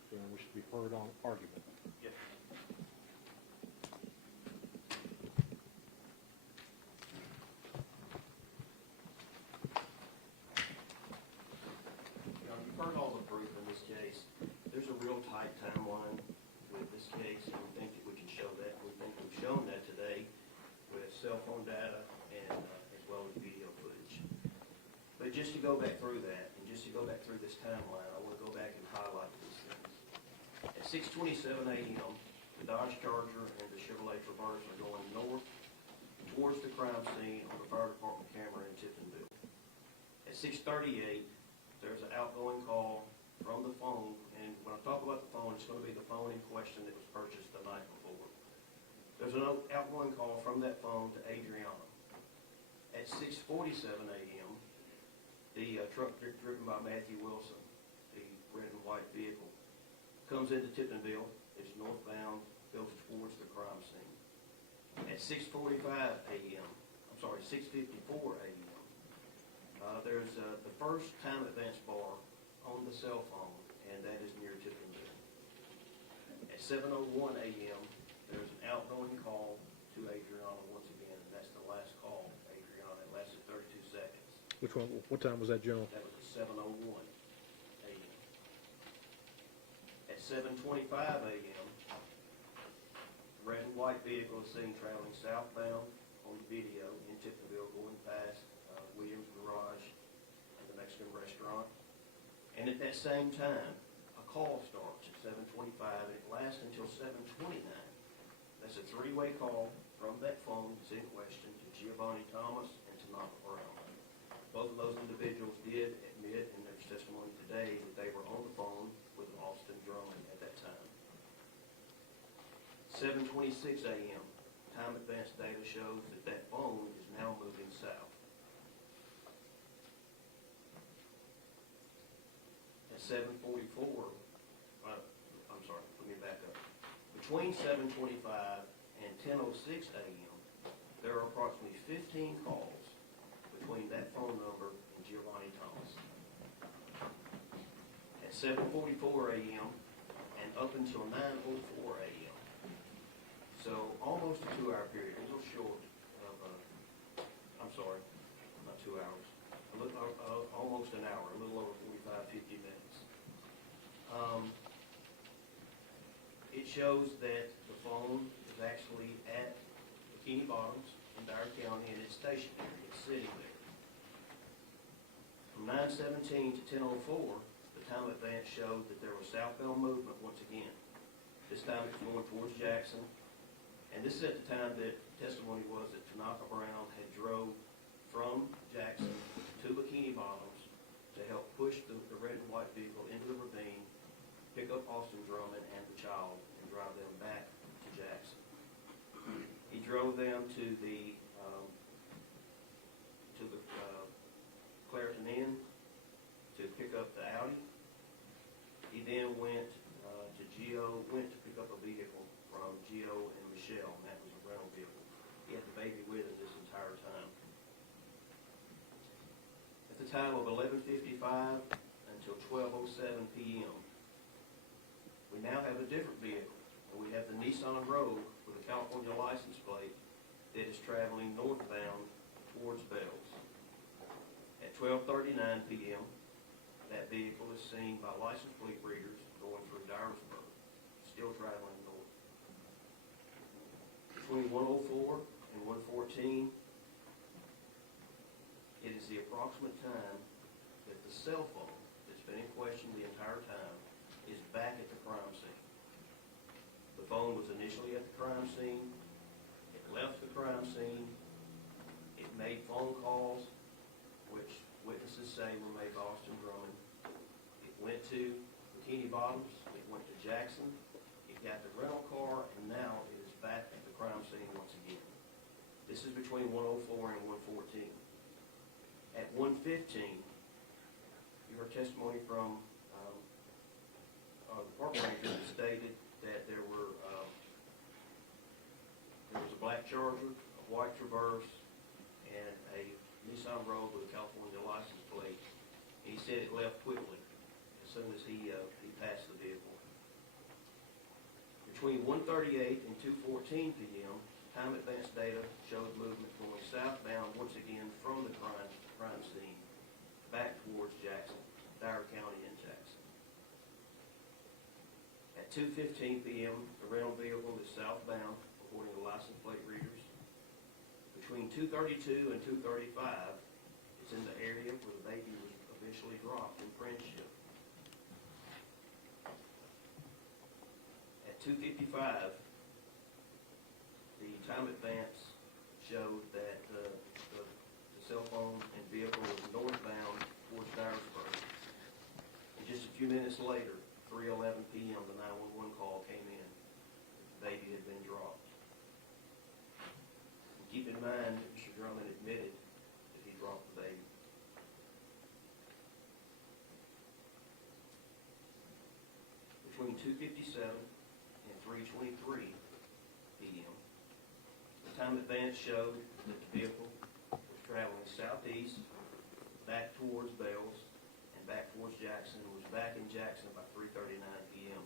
Then we should be heard on argument. Yes. You've heard all the proof in this case. There's a real tight timeline with this case, and we think that we can show that. We think we've shown that today with cell phone data and as well as video footage. But just to go back through that, and just to go back through this timeline, I want to go back and highlight these things. At 6:27 a.m., the Dodge Charger and the Chevrolet Traverse are going north towards the crime scene on the fire department camera in Tiptonville. At 6:38, there's an outgoing call from the phone, and when I talk about the phone, it's going to be the phone in question that was purchased the night before. There's an outgoing call from that phone to Adriana. At 6:47 a.m., the truck driven by Matthew Wilson, the red and white vehicle, comes into Tiptonville. It's northbound, goes towards the crime scene. At 6:45 a.m., I'm sorry, 6:54 a.m., there's the first time advance bar on the cell phone, and that is near Tippinville. At 7:01 a.m., there's an outgoing call to Adriana once again, and that's the last call, Adriana. It lasted 32 seconds. Which one, what time was that, General? That was at 7:01 a.m. At 7:25 a.m., red and white vehicle is seen traveling southbound on the video in Tippinville, going past Williams Garage and the Mexican restaurant. And at that same time, a call starts at 7:25, and it lasts until 7:29. That's a three-way call from that phone that's in question to Giovanni Thomas and Tanaka Brown. Both of those individuals did admit in their testimony today that they were on the phone with Austin Drummond at that time. 7:26 a.m., time advance data shows that that phone is now moving south. At 7:44, I'm sorry, let me back up. Between 7:25 and 10:06 a.m., there are approximately 15 calls between that phone number and Giovanni Thomas. At 7:44 a.m. and up until 9:04 a.m., so almost a 2-hour period, a little short of, I'm sorry, not 2 hours, almost an hour, a little over 45, 50 minutes. It shows that the phone is actually at Bikini Bottoms in Dyer County, and it's stationary, it's sitting there. From 9:17 to 10:04, the time advance showed that there was southbound movement once again. This time it was going towards Jackson, and this is at the time that testimony was that Tanaka Brown had drove from Jackson to Bikini Bottoms to help push the red and white vehicle into the ravine, pick up Austin Drummond and the child, and drive them back to Jackson. He drove them to the Clareton Inn to pick up the Audi. He then went to pick up a vehicle from Gio and Michelle, and that was a rental vehicle. He had the baby with him this entire time. At the time of 11:55 until 12:07 p.m., we now have a different vehicle, and we have the Nissan Rogue with a California license plate that is traveling northbound towards Bells. At 12:39 p.m., that vehicle is seen by license plate readers going through Dyersburg, still traveling north. Between 1:04 and 1:14, it is the approximate time that the cell phone that's been in question the entire time is back at the crime scene. The phone was initially at the crime scene. It left the crime scene. It made phone calls, which witnesses say were made by Austin Drummond. It went to Bikini Bottoms. It went to Jackson. It got the rental car, and now it is back at the crime scene once again. This is between 1:04 and 1:14. At 1:15, you heard testimony from the park ranger that stated that there was a black Charger, a white Traverse, and a Nissan Rogue with a California license plate. And he said it left quickly as soon as he passed the vehicle. Between 1:38 and 2:14 p.m., time advance data showed movement going southbound once again from the crime scene back towards Jackson, Dyer County and Jackson. At 2:15 p.m., the rental vehicle is southbound, according to license plate readers. Between 2:32 and 2:35, it's in the area where the baby was eventually dropped in Friendship. At 2:55, the time advance showed that the cell phone and vehicle was northbound towards Dyersburg. And just a few minutes later, 3:11 p.m., the 911 call came in. The baby had been dropped. And keep in mind that Mr. Drummond admitted that he dropped the baby. Between 2:57 and 3:23 p.m., the real-time advance showed that the vehicle was traveling southeast, back towards Bells, and back towards Jackson, and was back in Jackson by 3:39 p.m.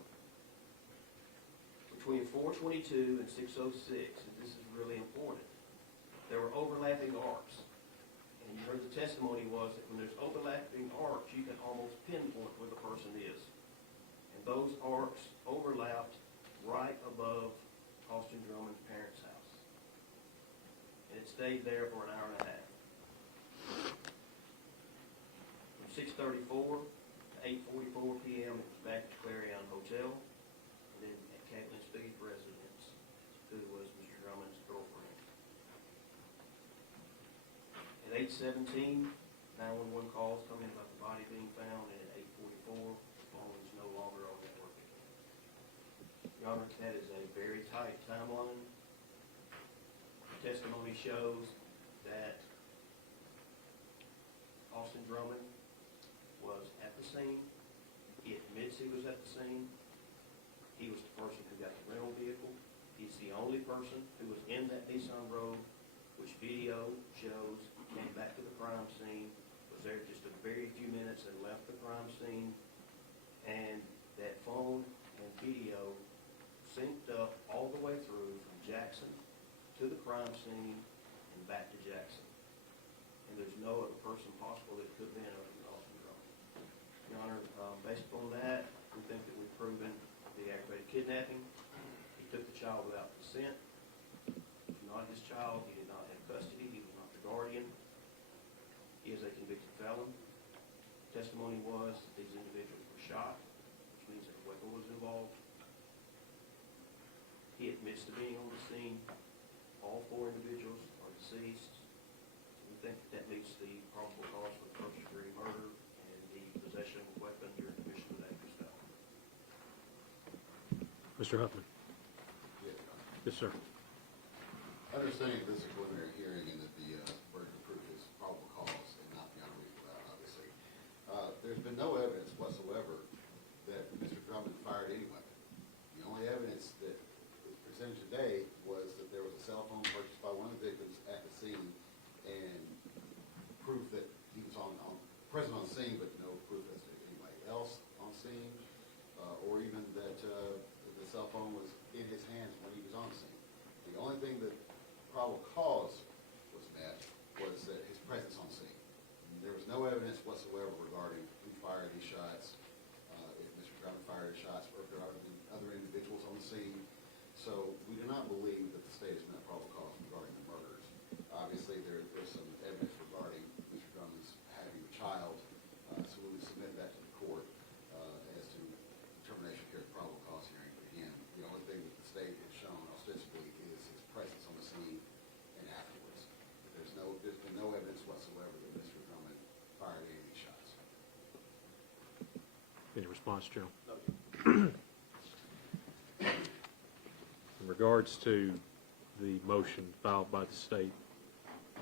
Between 4:22 and 6:06, and this is really important, there were overlapping arcs. And you heard the testimony was that when there's overlapping arcs, you can almost pinpoint where the person is. And those arcs overlapped right above Austin Drummond's parents' house. And it stayed there for an hour and a half. From 6:34 to 8:44 p.m., it was back to Clarion Hotel, and then at Catlin Speed's residence, who was Mr. Drummond's girlfriend. At 8:17, 911 calls come in about the body being found, and at 8:44, the phone is no longer on network. Your Honor, that is a very tight timeline. The testimony shows that Austin Drummond was at the scene. He admits he was at the scene. He was the person who got the rental vehicle. He's the only person who was in that Nissan Rogue, which video shows came back to the crime scene, was there just a very few minutes and left the crime scene, and that phone and video synced up all the way through from Jackson to the crime scene and back to Jackson. And there's no other person possible that could have been other than Austin Drummond. Your Honor, based upon that, we think that we've proven the aggravated kidnapping. He took the child without consent. It was not his child. He did not have custody. He was not the guardian. He is a convicted felon. Testimony was that these individuals were shot, which means that a weapon was involved. He admits to being on the scene. All 4 individuals are deceased. We think that meets the probable cause for the first-degree murder and the possession of a weapon during the commission of an dangerous felony. Mr. Huffman? Yes, sir. Understanding this is a preliminary hearing and that the burden of proof is probable cause and not beyond reasonable doubt, obviously. There's been no evidence whatsoever that Mr. Drummond fired any weapon. The only evidence that was presented today was that there was a cell phone purchased by one of the victims at the scene and proof that he was present on scene, but no proof as to anybody else on scene, or even that the cell phone was in his hands when he was on scene. The only thing that probable cause was met was that his presence on scene. There was no evidence whatsoever regarding who fired these shots, if Mr. Drummond fired his shots, or if there are other individuals on the scene. So we do not believe that the state has met probable cause regarding the murders. Obviously, there's some evidence regarding Mr. Drummond's having a child, so we would submit that to the court as to determination here at the probable cause hearing. Again, the only thing that the state has shown ostensibly is his presence on the scene and afterwards. There's been no evidence whatsoever that Mr. Drummond fired any of these shots. Any response, General? In regards to the motion filed by the state,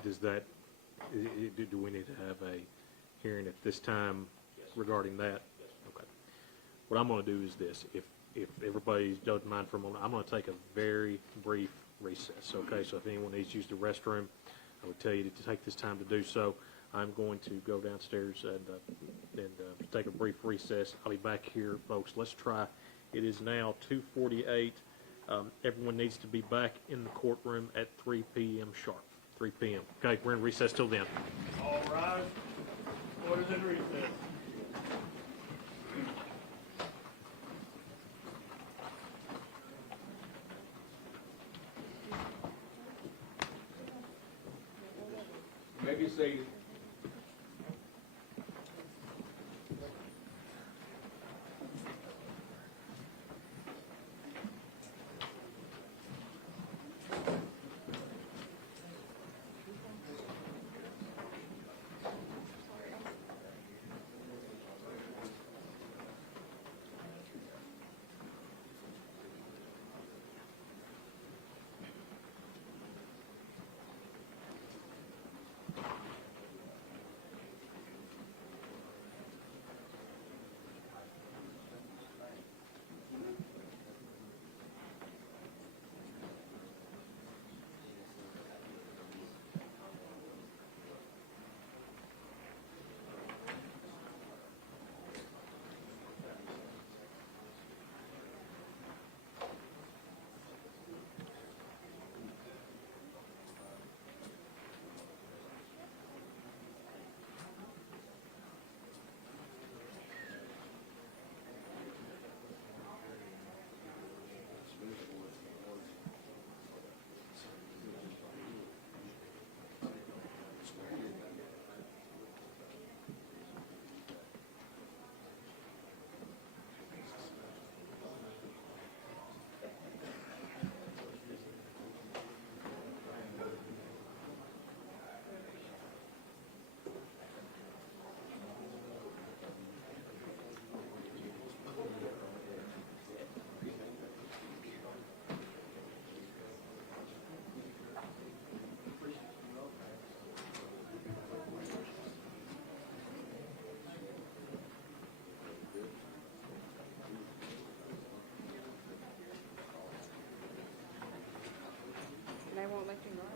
do we need to have a hearing at this time regarding that? Okay. What I'm going to do is this. If everybody doesn't mind for a moment, I'm going to take a very brief recess, okay? So if anyone needs to use the restroom, I would tell you to take this time to do so. I'm going to go downstairs and take a brief recess. I'll be back here, folks. Let's try. It is now 2:48. Everyone needs to be back in the courtroom at 3 p.m. sharp. 3 p.m. Okay, we're in recess till then. All rise. Order is in recess. Maybe seated. they won't let you drive.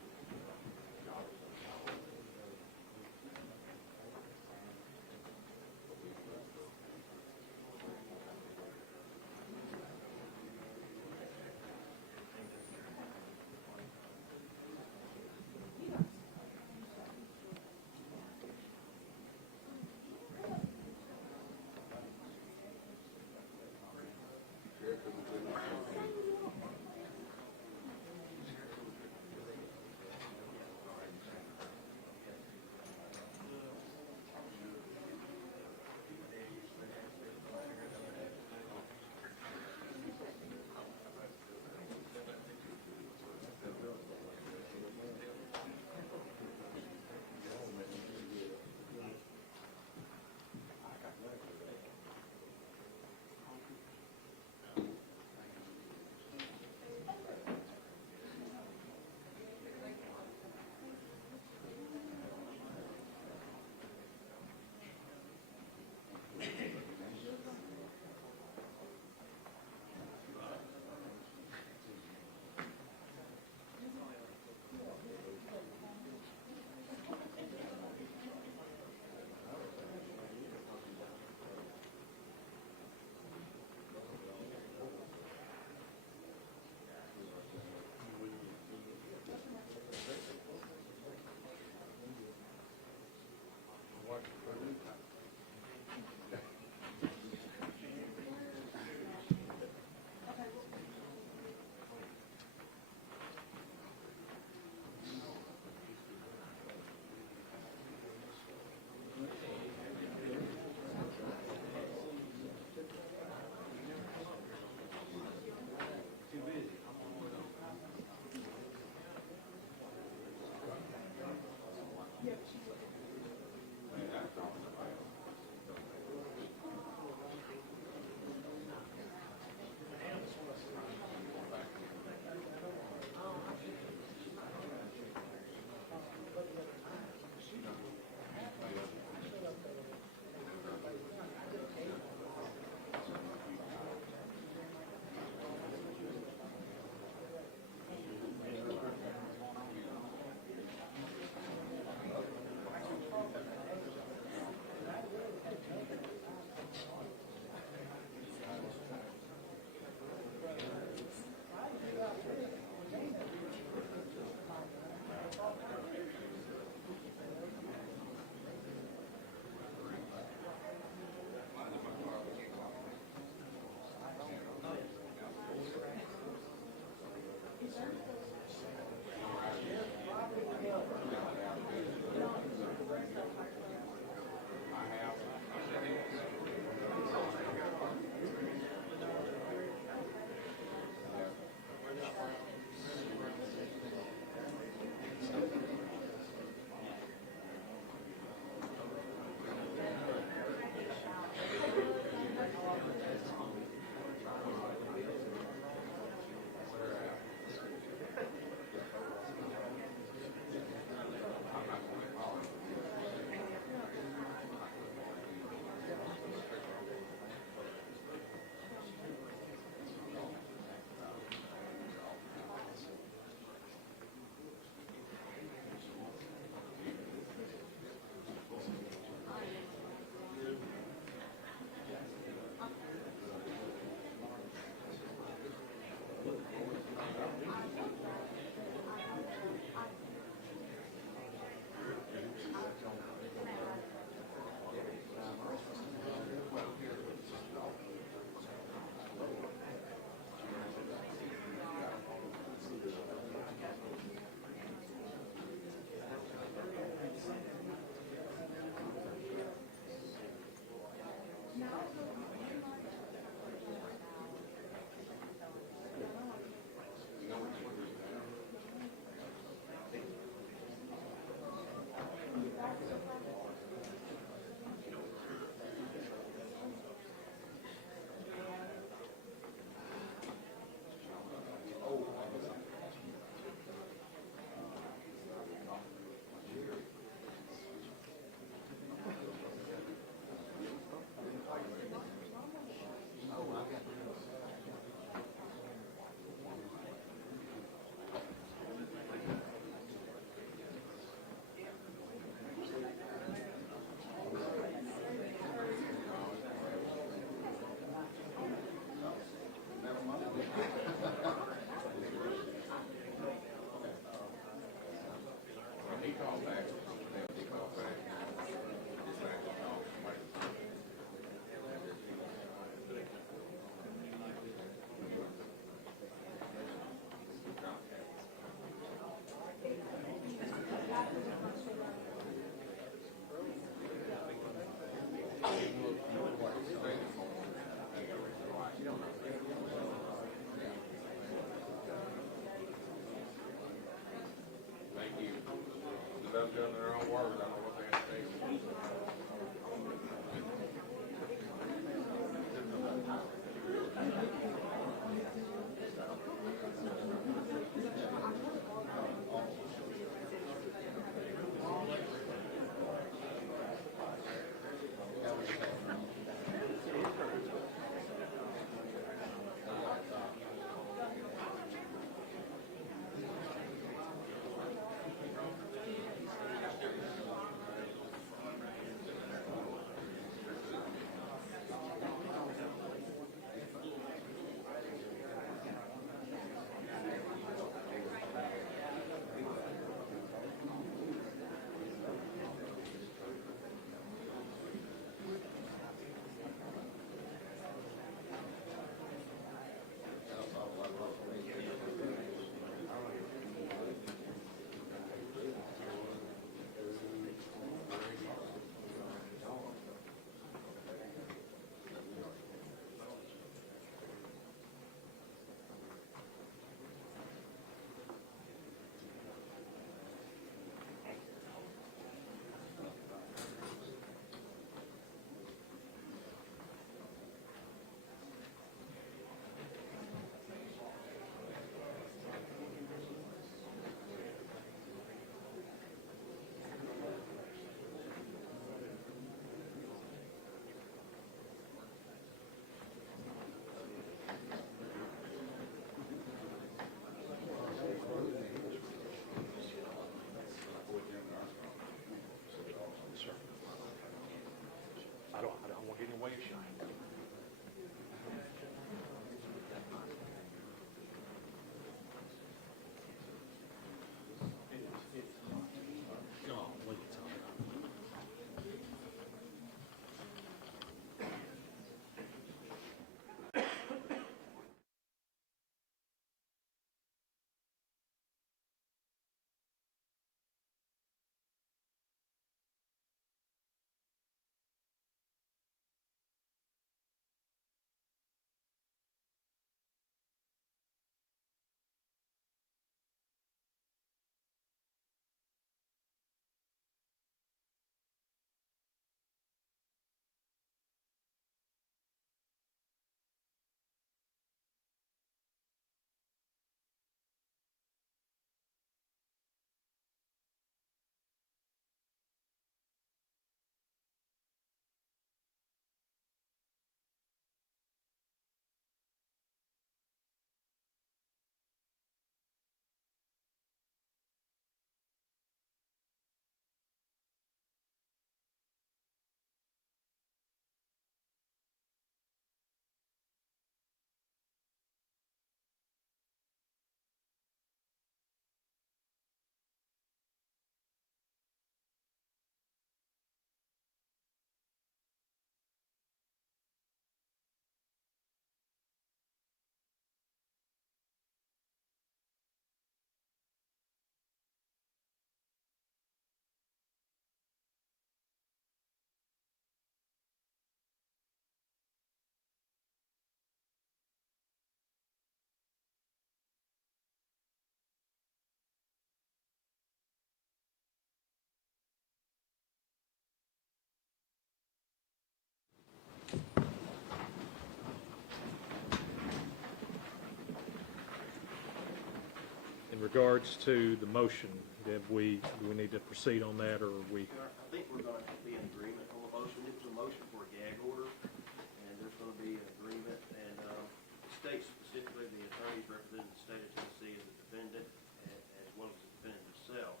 regards to the motion, do we need to proceed on that, or are we? I think we're going to be in agreement on the motion. It was a motion for a gag order, and there's going to be an agreement. And the state, specifically the attorneys representing the state of Tennessee as a defendant, as well as the defendant himself,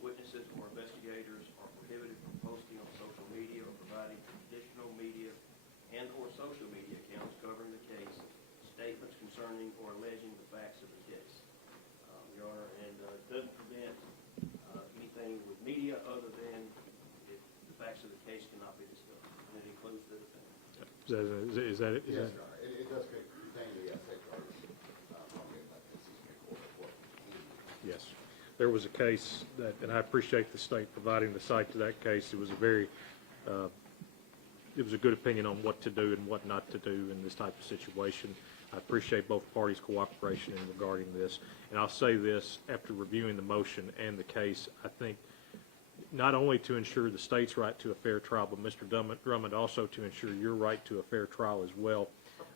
witnesses or investigators are prohibited from posting on social media or providing traditional media and or social media accounts covering the case, statements concerning or alleging the facts of the case. Your Honor, and it doesn't prevent anything with media other than if the facts of the case cannot be discussed. And it includes the defendant. Is that it? Yes, Your Honor. It does contain the safeguards from the Tennessee Supreme Court. Yes. There was a case that, and I appreciate the state providing the site to that case. It was a very, it was a good opinion on what to do and what not to do in this type of situation. I appreciate both parties' cooperation in regarding this. And I'll say this, after reviewing the motion and the case, I think not only to ensure the state's right to a fair trial, but Mr. Drummond also to ensure your right to a fair trial as well.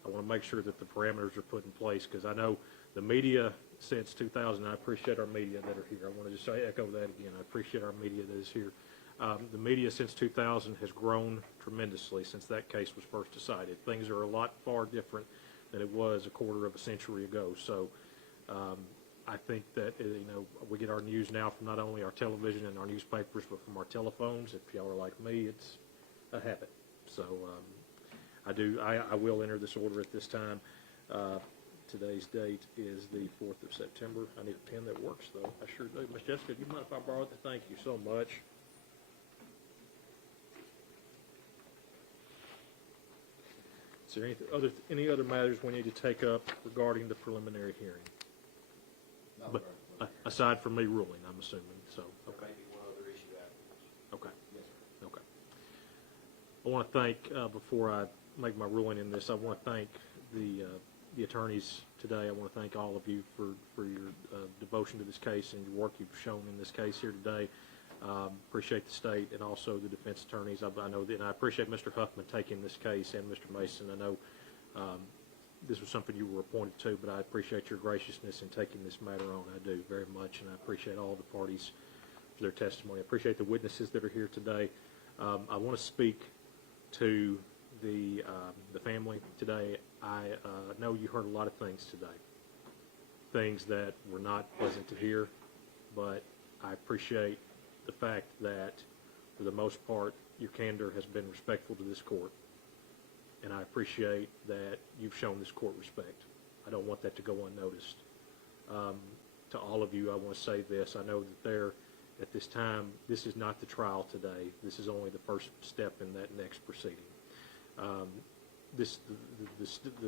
I want to make sure that the parameters are put in place, because I know the media since 2000, I appreciate our media that are here. I want to just echo that again. I appreciate our media that is here. The media since 2000 has grown tremendously since that case was first decided. Things are a lot far different than it was a quarter of a century ago. So I think that, we get our news now from not only our television and our newspapers, but from our telephones. If y'all are like me, it's a habit. So I will enter this order at this time. Today's date is the 4th of September. I need a pen that works, though. I sure do. Miss Jessica, do you mind if I borrow that? Thank you so much. Is there any other matters we need to take up regarding the preliminary hearing? No, But aside from me ruling, I'm assuming. So, There okay. may be one other issue afterwards. Okay. Yes, sir. Okay. I want to thank, before I make my ruling in this, I want to thank the attorneys today. I want to thank all of you for your devotion to this case and your work you've shown in this case here today. Appreciate the state and also the defense attorneys. I know that, and I appreciate Mr. Huffman taking this case, and Mr. Mason. I know this was something you were appointed to, but I appreciate your graciousness in taking this matter on. I do very much, and I appreciate all the parties for their testimony. I appreciate the witnesses that are here today. I want to speak to the family today. I know you heard a lot of things today, things that were not pleasant to hear, but I appreciate the fact that, for the most part, your candor has been respectful to this court, and I appreciate that you've shown this court respect. I don't want that to go unnoticed. To all of you, I want to say this. I know that at this time, this is not the trial today. This is only the first step in that next proceeding. The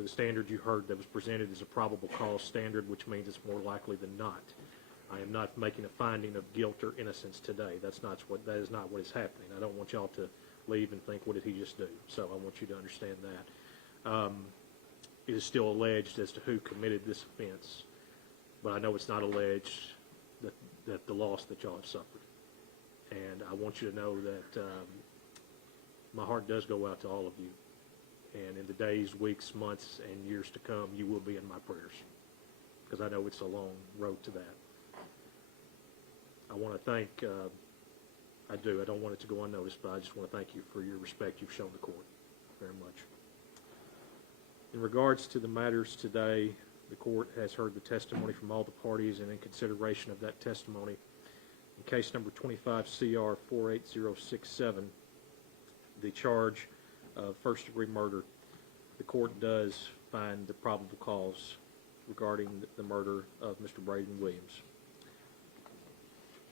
standard you heard that was presented is a probable cause standard, which means it's more likely than not. I am not making a finding of guilt or innocence today. That is not what is happening. I don't want y'all to leave and think, what did he just do? So I want you to understand that. It is still alleged as to who committed this offense, but I know it's not alleged that the loss that y'all have suffered. And I want you to know that my heart does go out to all of you. And in the days, weeks, months, and years to come, you will be in my prayers, because I know it's a long road to that. I want to thank, I don't want it to go unnoticed, but I just want to thank you for your respect you've shown the court very much. In regards to the matters today, the court has heard the testimony from all the parties, and in consideration of that testimony, in case number 25 CR 48067, the charge of first-degree murder, the court does find the probable cause regarding the murder of Mr. Brady Williams.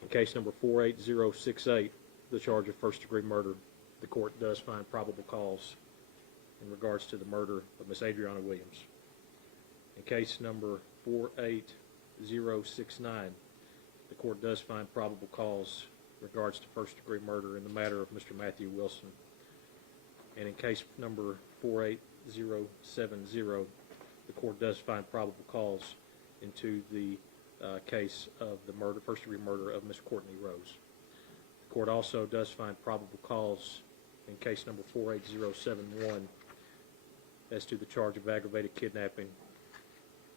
In case number 48068, the charge of first-degree murder, the court does find probable cause in regards to the murder of Miss Adriana Williams. In case number 48069, the court does find probable cause in regards to first-degree murder in the matter of Mr. Matthew Wilson. And in case number 48070, the court does find probable cause into the case of the first-degree murder of Miss Courtney Rose. The court also does find probable cause in case number 48071 as to the charge of aggravated kidnapping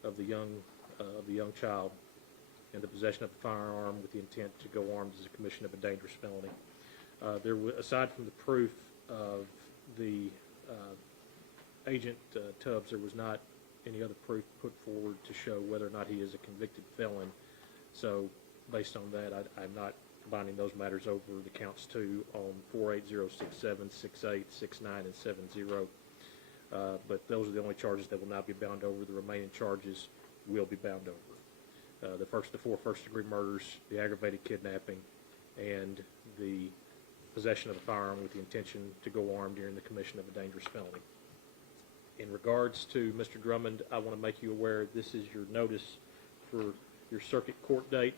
of the young child and the possession of a firearm with the intent to go armed is a commission of a dangerous felony. Aside from the proof of the Agent Tubbs, there was not any other proof put forward to show whether or not he is a convicted felon. So based on that, I'm not combining those matters over the counts 2 on 48067, 68, 69, and 70. But those are the only charges that will not be bound over. The remaining charges will be bound over. The 4 first-degree murders, the aggravated kidnapping, and the possession of a firearm with the intention to go armed during the commission of a dangerous felony. In regards to Mr. Drummond, I want to make you aware this is your notice for your circuit court date.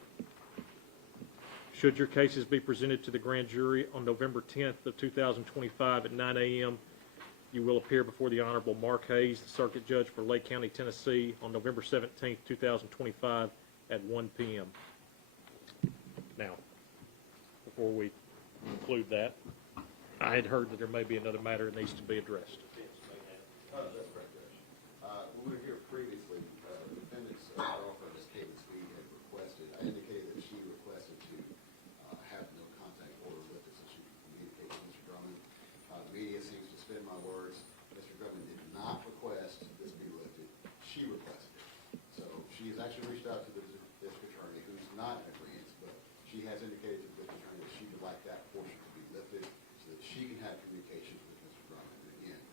Should your cases be presented to the grand jury on November 10th of 2025 at 9 a.m., you will appear before the Honorable Mark Hayes, the Circuit Judge for Lake County, Tennessee, on November 17th, 2025 at 1 p.m. Now, before we conclude that, I had heard that there may be another matter that needs to be addressed. That's correct, Judge. When we were here previously, the defendant's girlfriend, Ms. Caitlin Sweet, had requested, I indicated that she requested to have no contact order lifted so she could communicate with Mr. Drummond. The media seems to spin my words. Mr. Drummond did not request this be lifted. She requested it. So she has actually reached out to the district attorney, who's not in agreement, but she has indicated to the district attorney that she would like that portion to be lifted so that she can have communications with Mr. Drummond. And again,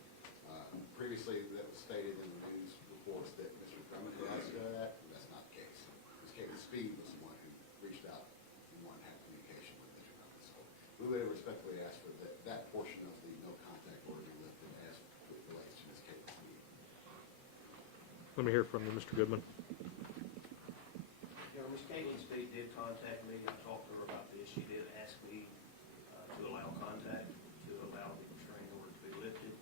previously that was stated in the news reports that Mr. Drummond had asked her that, but that's not the case. Ms. Caitlin Speed was the one who reached out and wanted to have communication with Mr. Drummond. So we would respectfully ask for that portion of the no contact order to be lifted as it relates to Ms. Caitlin Speed. Let me hear from you, Mr. Goodman. Ms. Caitlin Speed did contact me. I talked to her about this. She did ask me to allow contact, to allow the restraining order to be lifted.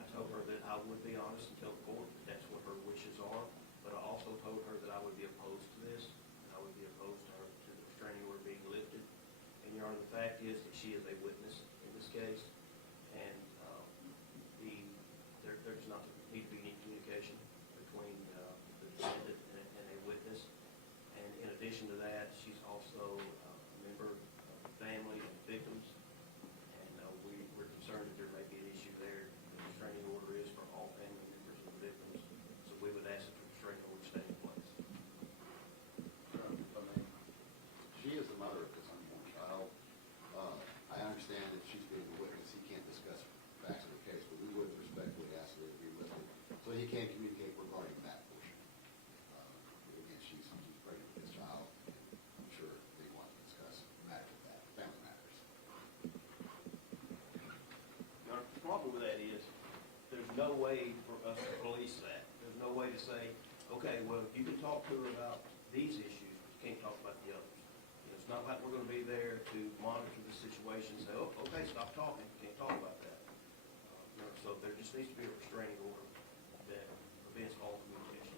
I told her that I would be honest and tell the court that that's what her wishes are, but I also told her that I would be opposed to this, and I would be opposed to the restraining order being lifted. And, Your Honor, the fact is that she is a witness in this case, and there's not need to be any communication between the defendant and a witness. And in addition to that, she's also a member of the family and victims, and we're concerned that there may be an issue there. The restraining order is for all family members of the victims, so we would ask that the restraining order stay in place. She is the mother of this unborn child. I understand that she's being a witness. He can't discuss facts of the case, but we would respectfully ask her to be lifted so he can communicate regarding that portion. Again, she's pregnant with this child, and I'm sure they want to discuss matters of that, family matters. Your Honor, the problem with that is there's no way for us to police that. There's no way to say, okay, well, you can talk to her about these issues, but you can't talk about the others. It's not like we're going to be there to monitor the situation and say, oh, okay, stop talking. You can't talk about that. So there just needs to be a restraining order that prevents all communication.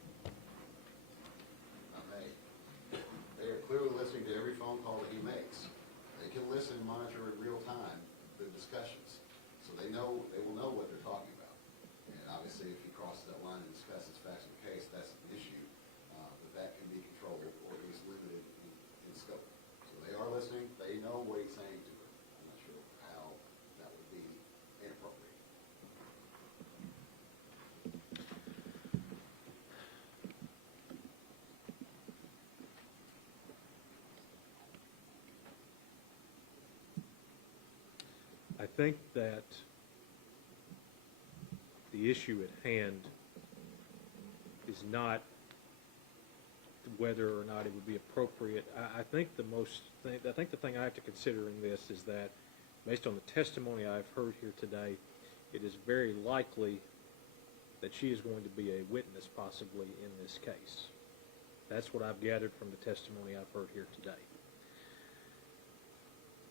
They are clearly listening to every phone call that he makes. They can listen and monitor in real time the discussions, so they will know what they're talking about. And obviously, if he crosses that line and discusses facts of the case, that's an issue, but that can be controlled or at least limited in scope. So they are listening. They know what he's saying to her. I'm not sure how that would be inappropriate. I think that the issue at hand is not whether or not it would be appropriate. I think the thing I have to consider in this is that, based on the testimony I've heard here today, it is very likely that she is going to be a witness possibly in this case. That's what I've gathered from the testimony I've heard here today.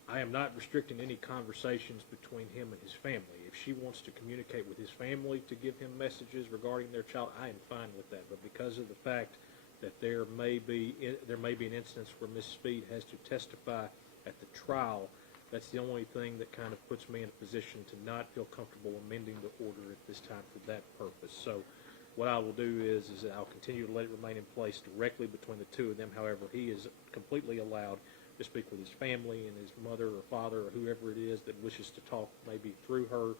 I am not restricting any conversations between him and his family. If she wants to communicate with his family to give him messages regarding their child, I am fine with that. But because of the fact that there may be an instance where Ms. Speed has to testify at the trial, that's the only thing that kind of puts me in a position to not feel comfortable amending the order at this time for that purpose. So What I will do is that I'll continue to let it remain in place directly between the two of them. However, he is completely allowed to speak with his family and his mother or father or whoever it is that wishes to talk maybe through her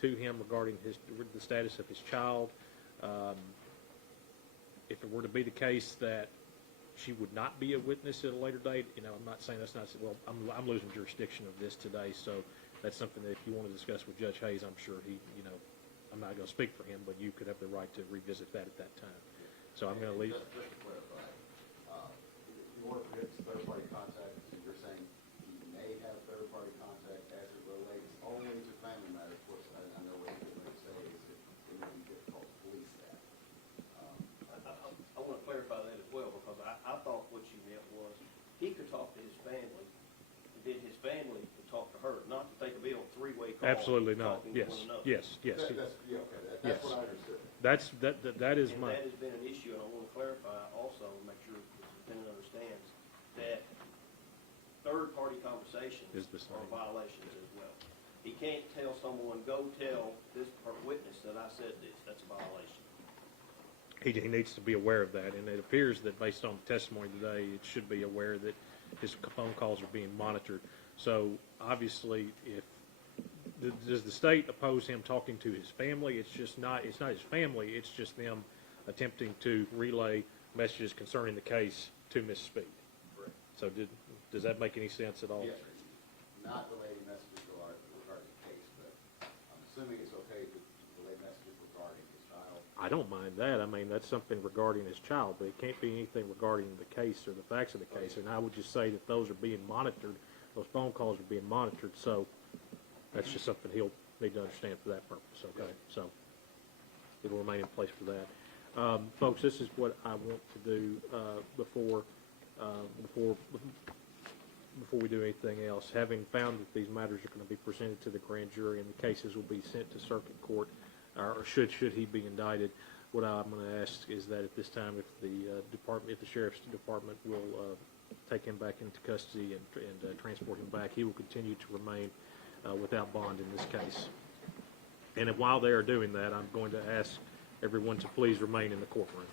to him regarding the status of his child. If it were to be the case that she would not be a witness at a later date, I'm not saying that's not, well, I'm losing jurisdiction of this today, so that's something that if you want to discuss with Judge Hayes, I'm sure he, I'm not going to speak for him, but you could have the right to revisit that at that time. So I'm going to leave. Just to clarify, in order for his third-party contact, you're saying he may have third-party contact as it relates only to family matters, which I know what you're going to say is it may be difficult to police that. I want to clarify that as well, because I thought what you meant was he could talk to his family, and then his family could talk to her, not to take a bill three-way call. Absolutely not. talking to Yes, one another. yes, yes. That's what I understood. That is And my, that has been an issue, and I want to clarify also, make sure the superintendent understands, that third-party conversations Is the same. are violations as well. He can't tell someone, go tell this witness that I said this, that's a violation. he needs to be aware of that, and it appears that based on the testimony today, it should be aware that his phone calls are being monitored. So obviously, does the state oppose him talking to his family? It's not his family, it's just them attempting to relay messages concerning the case to Ms. Speed. Correct. So does that make any sense at all? Yes, sir. Not relating messages regarding the case, but I'm assuming it's okay to relay messages regarding his child. I don't mind that. I mean, that's something regarding his child, but it can't be anything regarding the case or the facts of the case. And I would just say that those are being monitored, those phone calls are being monitored, so that's just something he'll need to understand for that purpose, okay? So it'll remain in place for that. Folks, this is what I want to do before we do anything else. Having found that these matters are going to be presented to the grand jury and the cases will be sent to circuit court, or should he be indicted, what I'm going to ask is that at this time, if the sheriff's department will take him back into custody and transport him back, he will continue to remain without bond in this case. And while they are doing that, I'm going to ask everyone to please remain in the courtroom.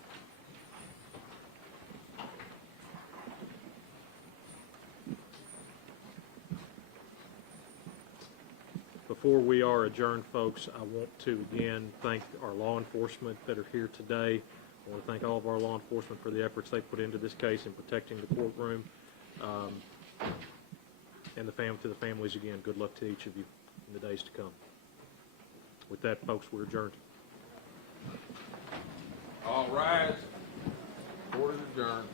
Before we are adjourned, folks, I want to again thank our law enforcement that are here today. I want to thank all of our law enforcement for the efforts they put into this case in protecting the courtroom. And to the families, again, good luck to each of you in the days to come. With that, folks, we're adjourned. All rise. Court is adjourned.